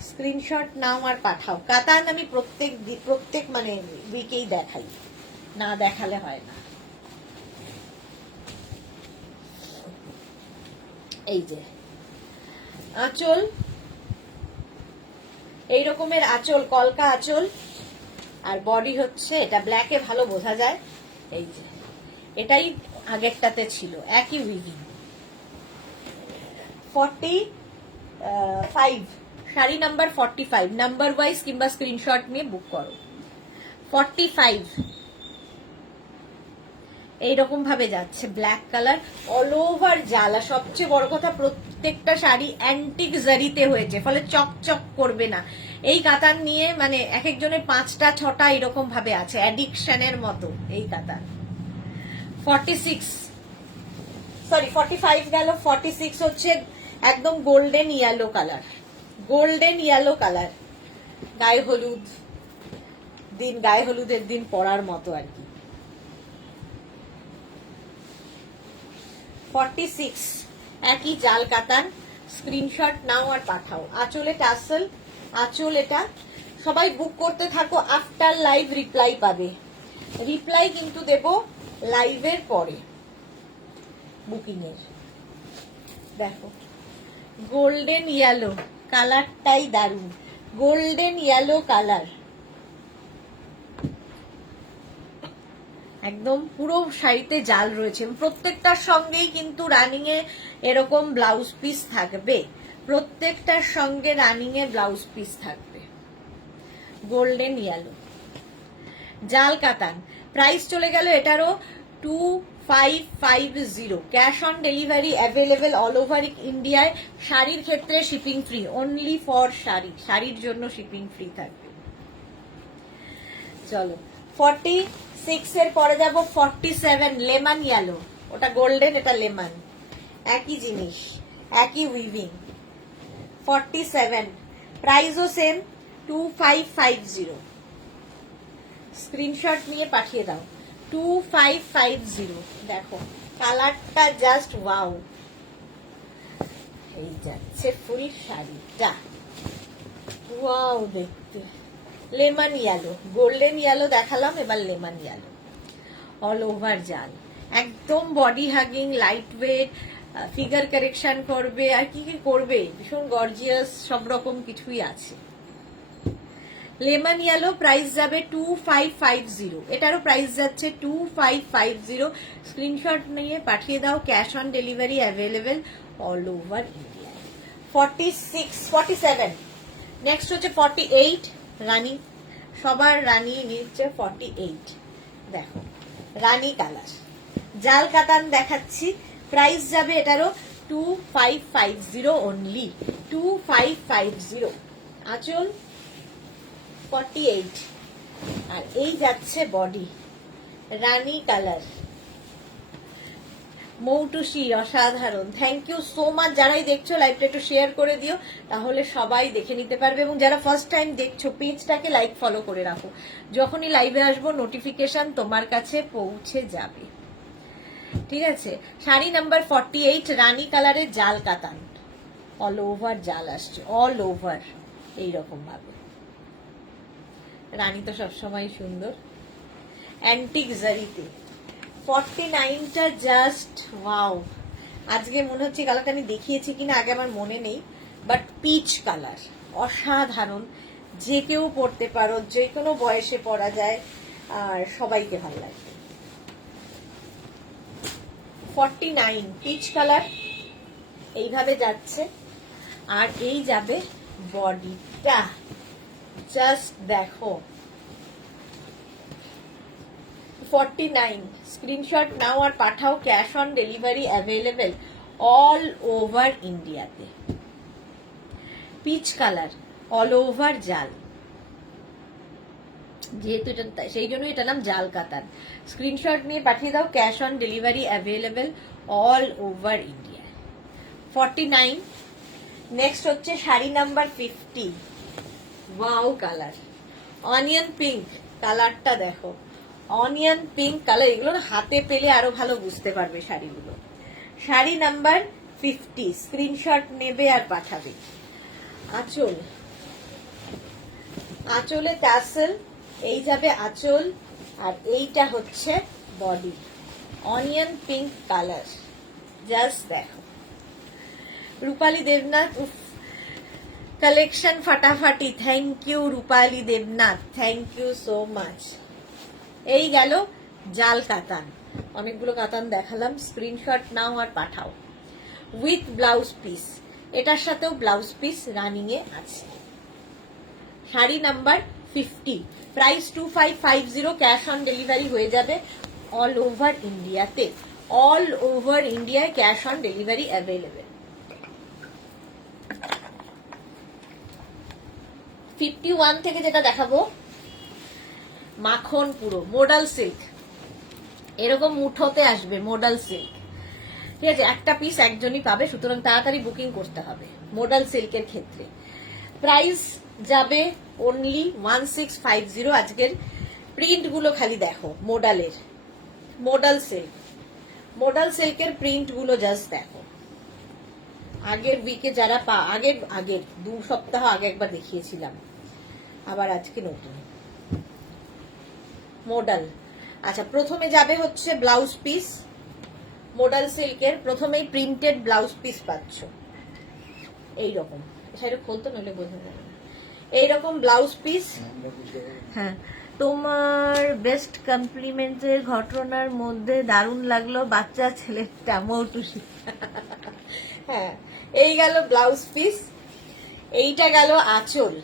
স্ক্রিনশট নাও আর পাঠাও। কাতান আমি প্রত্যেক মানে উইকেই দেখাই, না দেখালে হয় না। এই যে আঁচল, এই রকমের আঁচল, কলকা আঁচল, আর বডি হচ্ছে এটা ব্ল্যাকে ভালো বোঝা যায়। এই যে এটাই আগেরটাতে ছিল, একই weaving. 45 sari number 45, number wise কিংবা স্ক্রিনশট নিয়ে বুক করো। 45 এইরকম ভাবে যাচ্ছে ব্ল্যাক কালার, অল ওভার জাল। আর সবচেয়ে বড় কথা, প্রত্যেকটা শাড়ি অ্যান্টিক জারিতে হয়েছে, ফলে চকচক করবে না। এই কাতান নিয়ে মানে এক একজনের 5টা 6টা এরকম ভাবে আছে, অ্যাডিকশনের মতো এই কাতান। 45 গেল, 46 হচ্ছে একদম golden yellow colour, golden yellow colour, গায়ে হলুদ দিন, গায়ে হলুদের দিন পরার মতো আর কি। 46 একই জাল কাতান, স্ক্রিনশট নাও আর পাঠাও। আঁচলে টাসেল, আঁচল এটা। সবাই বুক করতে থাকো, আফটার লাইভ রিপ্লাই পাবে। রিপ্লাই কিন্তু দেব লাইভের পরে বুকিং এর। দেখো গোল্ডেন ইয়েলো কালারটাই দারুণ, গোল্ডেন ইয়েলো কালার, একদম পুরো শাড়িতে জাল রয়েছে। প্রত্যেকটার সঙ্গেই কিন্তু রানিং এ এরকম ব্লাউজ পিস থাকবে, প্রত্যেকটার সঙ্গে রানিং এ ব্লাউজ পিস থাকবে। গোল্ডেন ইয়েলো জাল কাতান, প্রাইস চলে গেল এটারও 2550। Cash on delivery available all over ইন্ডিয়ায়। শাড়ির ক্ষেত্রে shipping free, only for sari, শাড়ির জন্য শিপিং ফ্রি থাকবে। চলো 46 এর পরে যাব 47 লেমন ইয়েলো, ওটা গোল্ডেন এটা লেমন, একই জিনিস একই উইভিং। 47 প্রাইসও সেম 2550। স্ক্রিনশট নিয়ে পাঠিয়ে দাও 2550। দেখো কালারটা জাস্ট ওয়াও, এই যাচ্ছে ফুল শাড়িটা, ওয়াও দেখতে। লেমন ইয়েলো, গোল্ডেন ইয়েলো দেখালাম, এবার লেমন ইয়েলো, অল ওভার জাল, একদম body hugging, light weight, figure correction করবে, আর কি কি করবে, ভীষণ গর্জিয়াস, সব রকম কিছুই আছে। লেমন ইয়েলো প্রাইস যাবে 2550, এটারও প্রাইস যাচ্ছে 2550। স্ক্রিনশট নিয়ে পাঠিয়ে দাও, cash on delivery available all over India. 47 next হচ্ছে 48 রানী, সবার রানী নিচ্ছে 48। দেখো রানী কালার, জাল কাতান দেখাচ্ছি, প্রাইস যাবে এটারও 2550 অনলি, 2550। আঁচল 48, আর এই যাচ্ছে বডি, রানী কালার, মৌটুসি অসাধারণ। Thank you so much. যারাই দেখছো লাইভটা একটু শেয়ার করে দিও, তাহলে সবাই দেখে নিতে পারবে। এবং যারা ফার্স্ট টাইম দেখছো পেজটাকে লাইক ফলো করে রাখো, যখনই লাইভে আসবো নোটিফিকেশন তোমার কাছে পৌঁছে যাবে, ঠিক আছে। শাড়ি নাম্বার 48 রানী কালারের জাল কাতান, অল ওভার জাল আসছে, অল ওভার এইরকম ভাবে। রানী তো সবসময় সুন্দর, অ্যান্টিক জারিতে। 49টা জাস্ট ওয়াও। আজকে মনে হচ্ছে কালারটা আমি দেখিয়েছি কিনা আগে আমার মনে নেই, বাট পিচ কালার অসাধারণ, যে কেউ পরতে পারো, যে কোনো বয়সে পরা যায়, আর সবাইকে ভালো লাগবে। 49 পিচ কালার এইভাবে যাচ্ছে, আর এই যাবে বডিটা, জাস্ট দেখো। 49 স্ক্রিনশট নাও আর পাঠাও, cash on delivery available all over ইন্ডিয়াতে। পিচ কালার অল ওভার জাল, যেহেতু এটা সেই জন্য এটা নাম জাল কাতান। স্ক্রিনশট নিয়ে পাঠিয়ে দাও, cash on delivery available all over India. 49 next হচ্ছে sari number 50, wow colour, onion pink কালারটা দেখো, অনিয়ন পিঙ্ক কালার, এগুলো হাতে পেলে আরো ভালো বুঝতে পারবে শাড়িগুলো। শাড়ি নাম্বার 50 স্ক্রিনশট নেবে আর পাঠাবে। আঁচল, আঁচলে টাসেল, এই যাবে আঁচল, আর এইটা হচ্ছে body, onion pink colour, just দেখো। রূপালী দেবনাথ কালেকশন ফাটাফাটি, thank you Rupali Debnath, thank you so much. এই গেল জাল কাতান, অনেকগুলো কাতান দেখালাম, স্ক্রিনশট নাও আর পাঠাও উইথ ব্লাউজ পিস। এটার সাথেও ব্লাউজ পিস রানিং এ আছে। Sari number 50 price 2550, cash on delivery হয়ে যাবে অল ওভার ইন্ডিয়াতে, অল ওভার ইন্ডিয়ায় ক্যাশ অন ডেলিভারি অ্যাভেলেবেল। 51 থেকে যেটা দেখাবো, মাখন পুরো মোডাল সিল্ক, এরকম মুঠোতে আসবে মোডাল সিল্ক, ঠিক আছে? একটা পিস একজনই পাবে, সুতরাং তাড়াতাড়ি বুকিং করতে হবে মোডাল সিল্কের ক্ষেত্রে। প্রাইস যাবে অনলি 1650। আজকের প্রিন্ট গুলো খালি দেখো মোডালের, মোডাল সিল্ক, মোডাল সিল্কের প্রিন্ট গুলো জাস্ট দেখো। আগের উইকে যারা আগের 2 সপ্তাহ আগে একবার দেখিয়েছিলাম, আবার আজকে নতুন মোডাল। আচ্ছা, প্রথমে যাবে হচ্ছে ব্লাউজ পিস, মোডাল সিল্কের প্রথমেই প্রিন্টেড ব্লাউজ পিস পাচ্ছ এইরকম, সেটা খুলতে নইলে বোঝা যাবে না, এইরকম ব্লাউজ পিস। হ্যাঁ, তোমার বেস্ট কমপ্লিমেন্টের ঘটনার মধ্যে দারুণ লাগলো বাচ্চা ছেলেটা মৌটুসি। হ্যাঁ, এই গেল ব্লাউজ পিস, এইটা গেল আঁচল,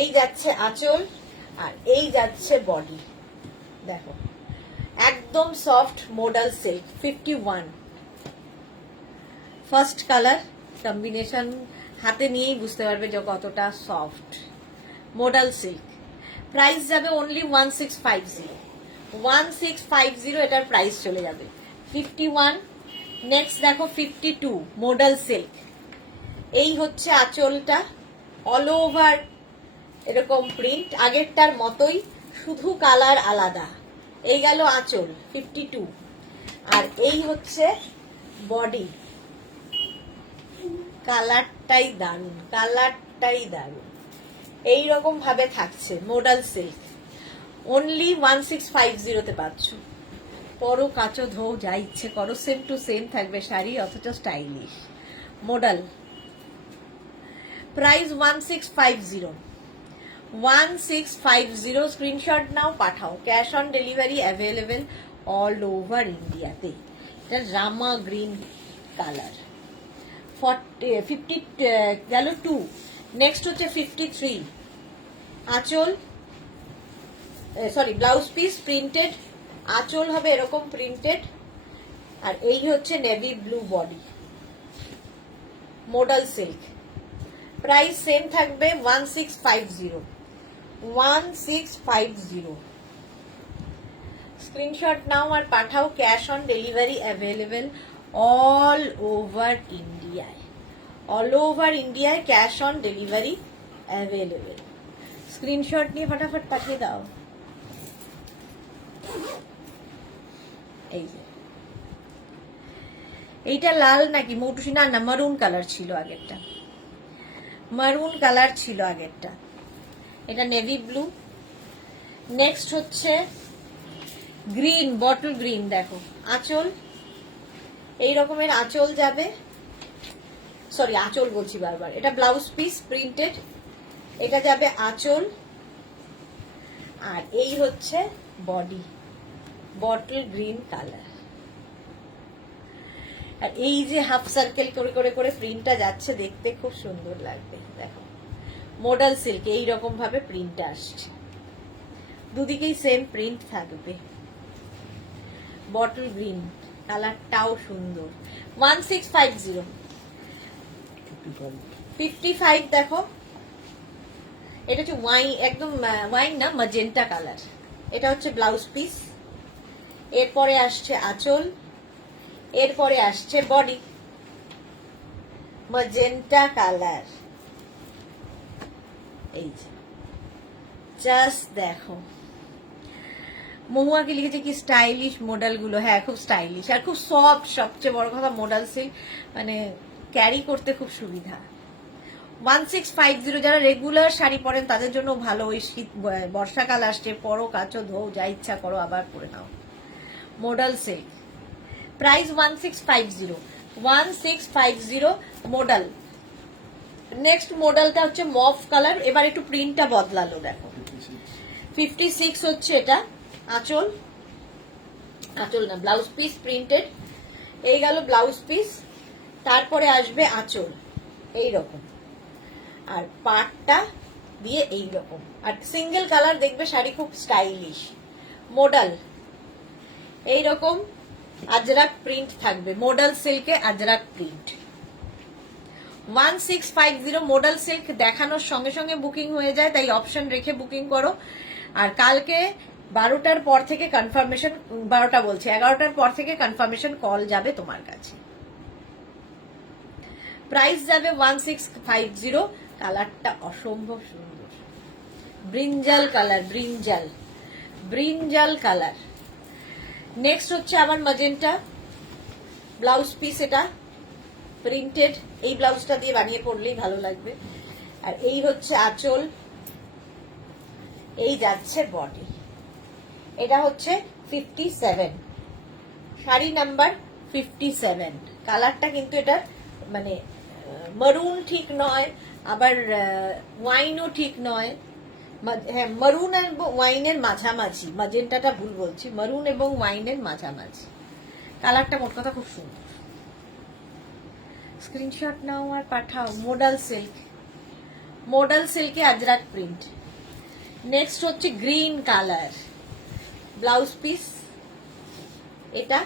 এই যাচ্ছে আঁচল, আর এই যাচ্ছে বডি। দেখো একদম soft modal silk 51, first colour combination হাতে নিয়েই বুঝতে পারবে যে কতটা সফট মোডাল সিল্ক। প্রাইস যাবে অনলি 1650, 1650 এটার প্রাইস চলে যাবে। 51, নেক্সট দেখো 52 মোডাল সিল্ক, এই হচ্ছে আঁচলটা, অল ওভার এরকম প্রিন্ট, আগেরটার মতোই, শুধু কালার আলাদা। এই গেল আঁচল 52, আর এই হচ্ছে বডি। কালারটাই দারুন, কালারটাই দারুন, এইরকম ভাবে থাকছে মোডাল সিল্ক। অনলি 1650 পাচ্ছ। পরো কাচো ধো যা ইচ্ছে করো, সেম টু সেম থাকবে শাড়ি, অথচ স্টাইলিশ মোডাল। প্রাইস 1650, 1650। স্ক্রিনশট নাও, পাঠাও, cash on delivery available all over ইন্ডিয়াতে। এটা রামা গ্রিন কালার। 50 গেল 2, নেক্সট হচ্ছে 53 আঁচল, সরি ব্লাউজ পিস প্রিন্টেড, আঁচল হবে এরকম প্রিন্টেড, আর এই হচ্ছে navy blue body, modal silk. Price same থাকবে 1650, 1650। স্ক্রিনশট নাও আর পাঠাও, cash on delivery available all over ইন্ডিয়ায়, অল ওভার ইন্ডিয়ায় cash on delivery available. Screenshot নিয়ে ফটাফট পাঠিয়ে দাও। এই যে এইটা লাল নাকি মৌটুসি? না না, মারুন কালার ছিল আগেরটা, মারুন কালার ছিল আগেরটা, এটা নেভি ব্লু। নেক্সট হচ্ছে গ্রিন, বটল গ্রিন। দেখো আঁচল, এই রকমের আঁচল যাবে, সরি আঁচল বলছি বারবার, এটা ব্লাউজ পিস প্রিন্টেড, এটা যাবে আঁচল, আর এই হচ্ছে বডি, বটল গ্রিন কালার। আর এই যে হাফ সার্কেল করে করে করে প্রিন্টটা যাচ্ছে, দেখতে খুব সুন্দর লাগবে। দেখো মোডাল সিল্ক এইরকম ভাবে প্রিন্ট আসছে, দুদিকেই সেম প্রিন্ট থাকবে, বটল গ্রিন কালারটাও সুন্দর। 1650। 55 দেখো, এটা হচ্ছে ওয়াইন, একদম ওয়াইন না, ম্যাজেন্টা কালার। এটা হচ্ছে ব্লাউজ পিস, এরপরে আসছে আঁচল, এরপরে আসছে বডি, ম্যাজেন্টা কালার। এই যে জাস্ট দেখো, মহুয়াকে লিখেছে কি স্টাইলিশ মডেল গুলো। হ্যাঁ, খুব স্টাইলিশ আর খুব সফট, সবচেয়ে বড় কথা মডেল সিল্ক, মানে ক্যারি করতে খুব সুবিধা। 1650, যারা রেগুলার শাড়ি পরেন তাদের জন্য ভালো। ওই শীত বর্ষাকাল আসছে, পরো কাচো ধো যা ইচ্ছা করো আবার পরে নাও, model silk. Price 1650, 1650 model. Next মডেলটা হচ্ছে মফ কালার, এবার একটু প্রিন্টটা বদলালো। দেখো 56 হচ্ছে এটা আঁচল, আঁচল না ব্লাউজ পিস প্রিন্টেড, এই গেল ব্লাউজ পিস, তারপরে আসবে আঁচল এইরকম, আর পাটটা দিয়ে এইরকম, আর সিঙ্গেল কালার দেখবে শাড়ি খুব স্টাইলিশ। মডেল এইরকম আজরাক প্রিন্ট থাকবে, মডেল সিল্কে আজরাক প্রিন্ট। 1650 মডেল সিল্ক দেখানোর সঙ্গে সঙ্গে বুকিং হয়ে যায়, তাই অপশন রেখে বুকিং করো। আর কালকে 12টার পর থেকে কনফার্মেশন, 12টা বলছি 11টার পর থেকে কনফার্মেশন কল যাবে তোমার কাছে। প্রাইস যাবে 1650। কালারটা অসম্ভব সুন্দর, brinjal colour, brinjal colour. Next হচ্ছে আবার ম্যাজেন্টা ব্লাউজ পিস, এটা প্রিন্টেড। এই ব্লাউজটা দিয়ে বানিয়ে পরলেই ভালো লাগবে। আর এই হচ্ছে আঁচল, এই যাচ্ছে বডি। এটা হচ্ছে 57, শাড়ি নাম্বার 57। কালারটা কিন্তু এটা মানে মারুন ঠিক নয়, আবার ওয়াইনও ঠিক নয়। হ্যাঁ, মারুন আর ওয়াইনের মাঝামাঝি, ম্যাজেন্টাটা ভুল বলছি, মারুন এবং ওয়াইনের মাঝামাঝি। কালারটা মোট কথা খুব সুন্দর। স্ক্রিনশট নাও আর পাঠাও। মডেল সিল্কে আজরাক প্রিন্ট। নেক্সট হচ্ছে গ্রিন কালার, ব্লাউজ পিস এটা,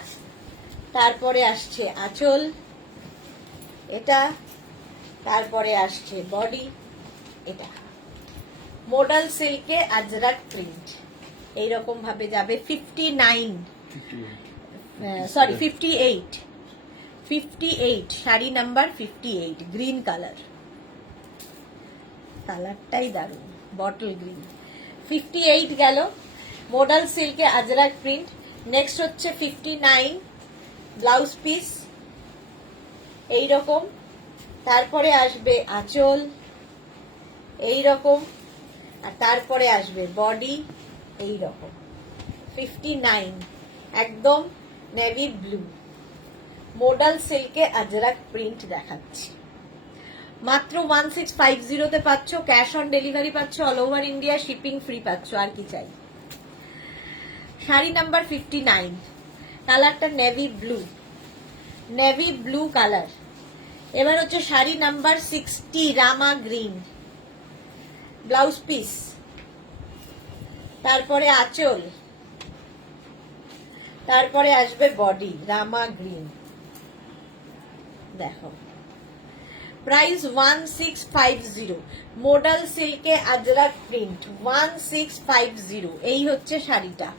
তারপরে আসছে আঁচল এটা, তারপরে আসছে বডি এটা। মডেল সিল্কে আজরাক প্রিন্ট এইরকম ভাবে যাবে। 58 শাড়ি নাম্বার 58, গ্রিন কালার। কালারটাই দারুণ, বটল গ্রিন। 58 গেল, মডেল সিল্কে আজরাক প্রিন্ট। নেক্সট হচ্ছে 59, ব্লাউজ পিস এইরকম, তারপরে আসবে আঁচল এইরকম, আর তারপরে আসবে বডি এইরকম। 59 একদম নেভি ব্লু, মডেল সিল্কে আজরাক প্রিন্ট দেখাচ্ছি। মাত্র 1650 তে পাচ্ছ, ক্যাশ অন ডেলিভারি পাচ্ছ, all over India shipping free পাচ্ছ। আর কি চাই? শাড়ি নাম্বার 59, কালারটা নেভি ব্লু কালার। এবার হচ্ছে শাড়ি নাম্বার 60, রামা গ্রিন, ব্লাউজ পিস, তারপরে আঁচল, তারপরে আসবে বডি, রামা গ্রিন। দেখো প্রাইস 1650, মডেল সিল্কে আজরাক প্রিন্ট 1650। এই হচ্ছে শাড়িটা।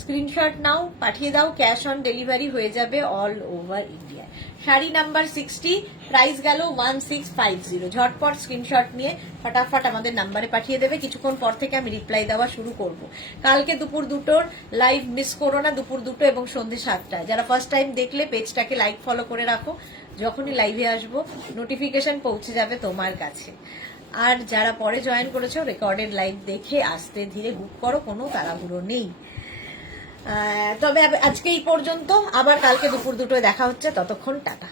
স্ক্রিনশট নাও, পাঠিয়ে দাও, ক্যাশ অন ডেলিভারি হয়ে যাবে all over India. Sari number 60, price গেল 1650। ঝটপট স্ক্রিনশট নিয়ে ফটাফট আমাদের নাম্বারে পাঠিয়ে দেবে। কিছুক্ষণ পর থেকে আমি রিপ্লাই দেওয়া শুরু করব। কালকে দুপুর 2টোর লাইভ মিস করো না, দুপুর 2টো এবং সন্ধ্যে 7টায়। যারা ফার্স্ট টাইম দেখলে পেজটাকে লাইক ফলো করে রাখো, যখনই লাইভে আসবো নোটিফিকেশন পৌঁছে যাবে তোমার কাছে। আর যারা পরে জয়েন করেছো, রেকর্ডেড লাইভ দেখে আস্তে ধীরে বুক করো, কোনো তাড়াহুড়ো নেই। তবে আজকে এই পর্যন্ত, আবার কালকে দুপুর 2টোয় দেখা হচ্ছে। ততক্ষণ টাটা।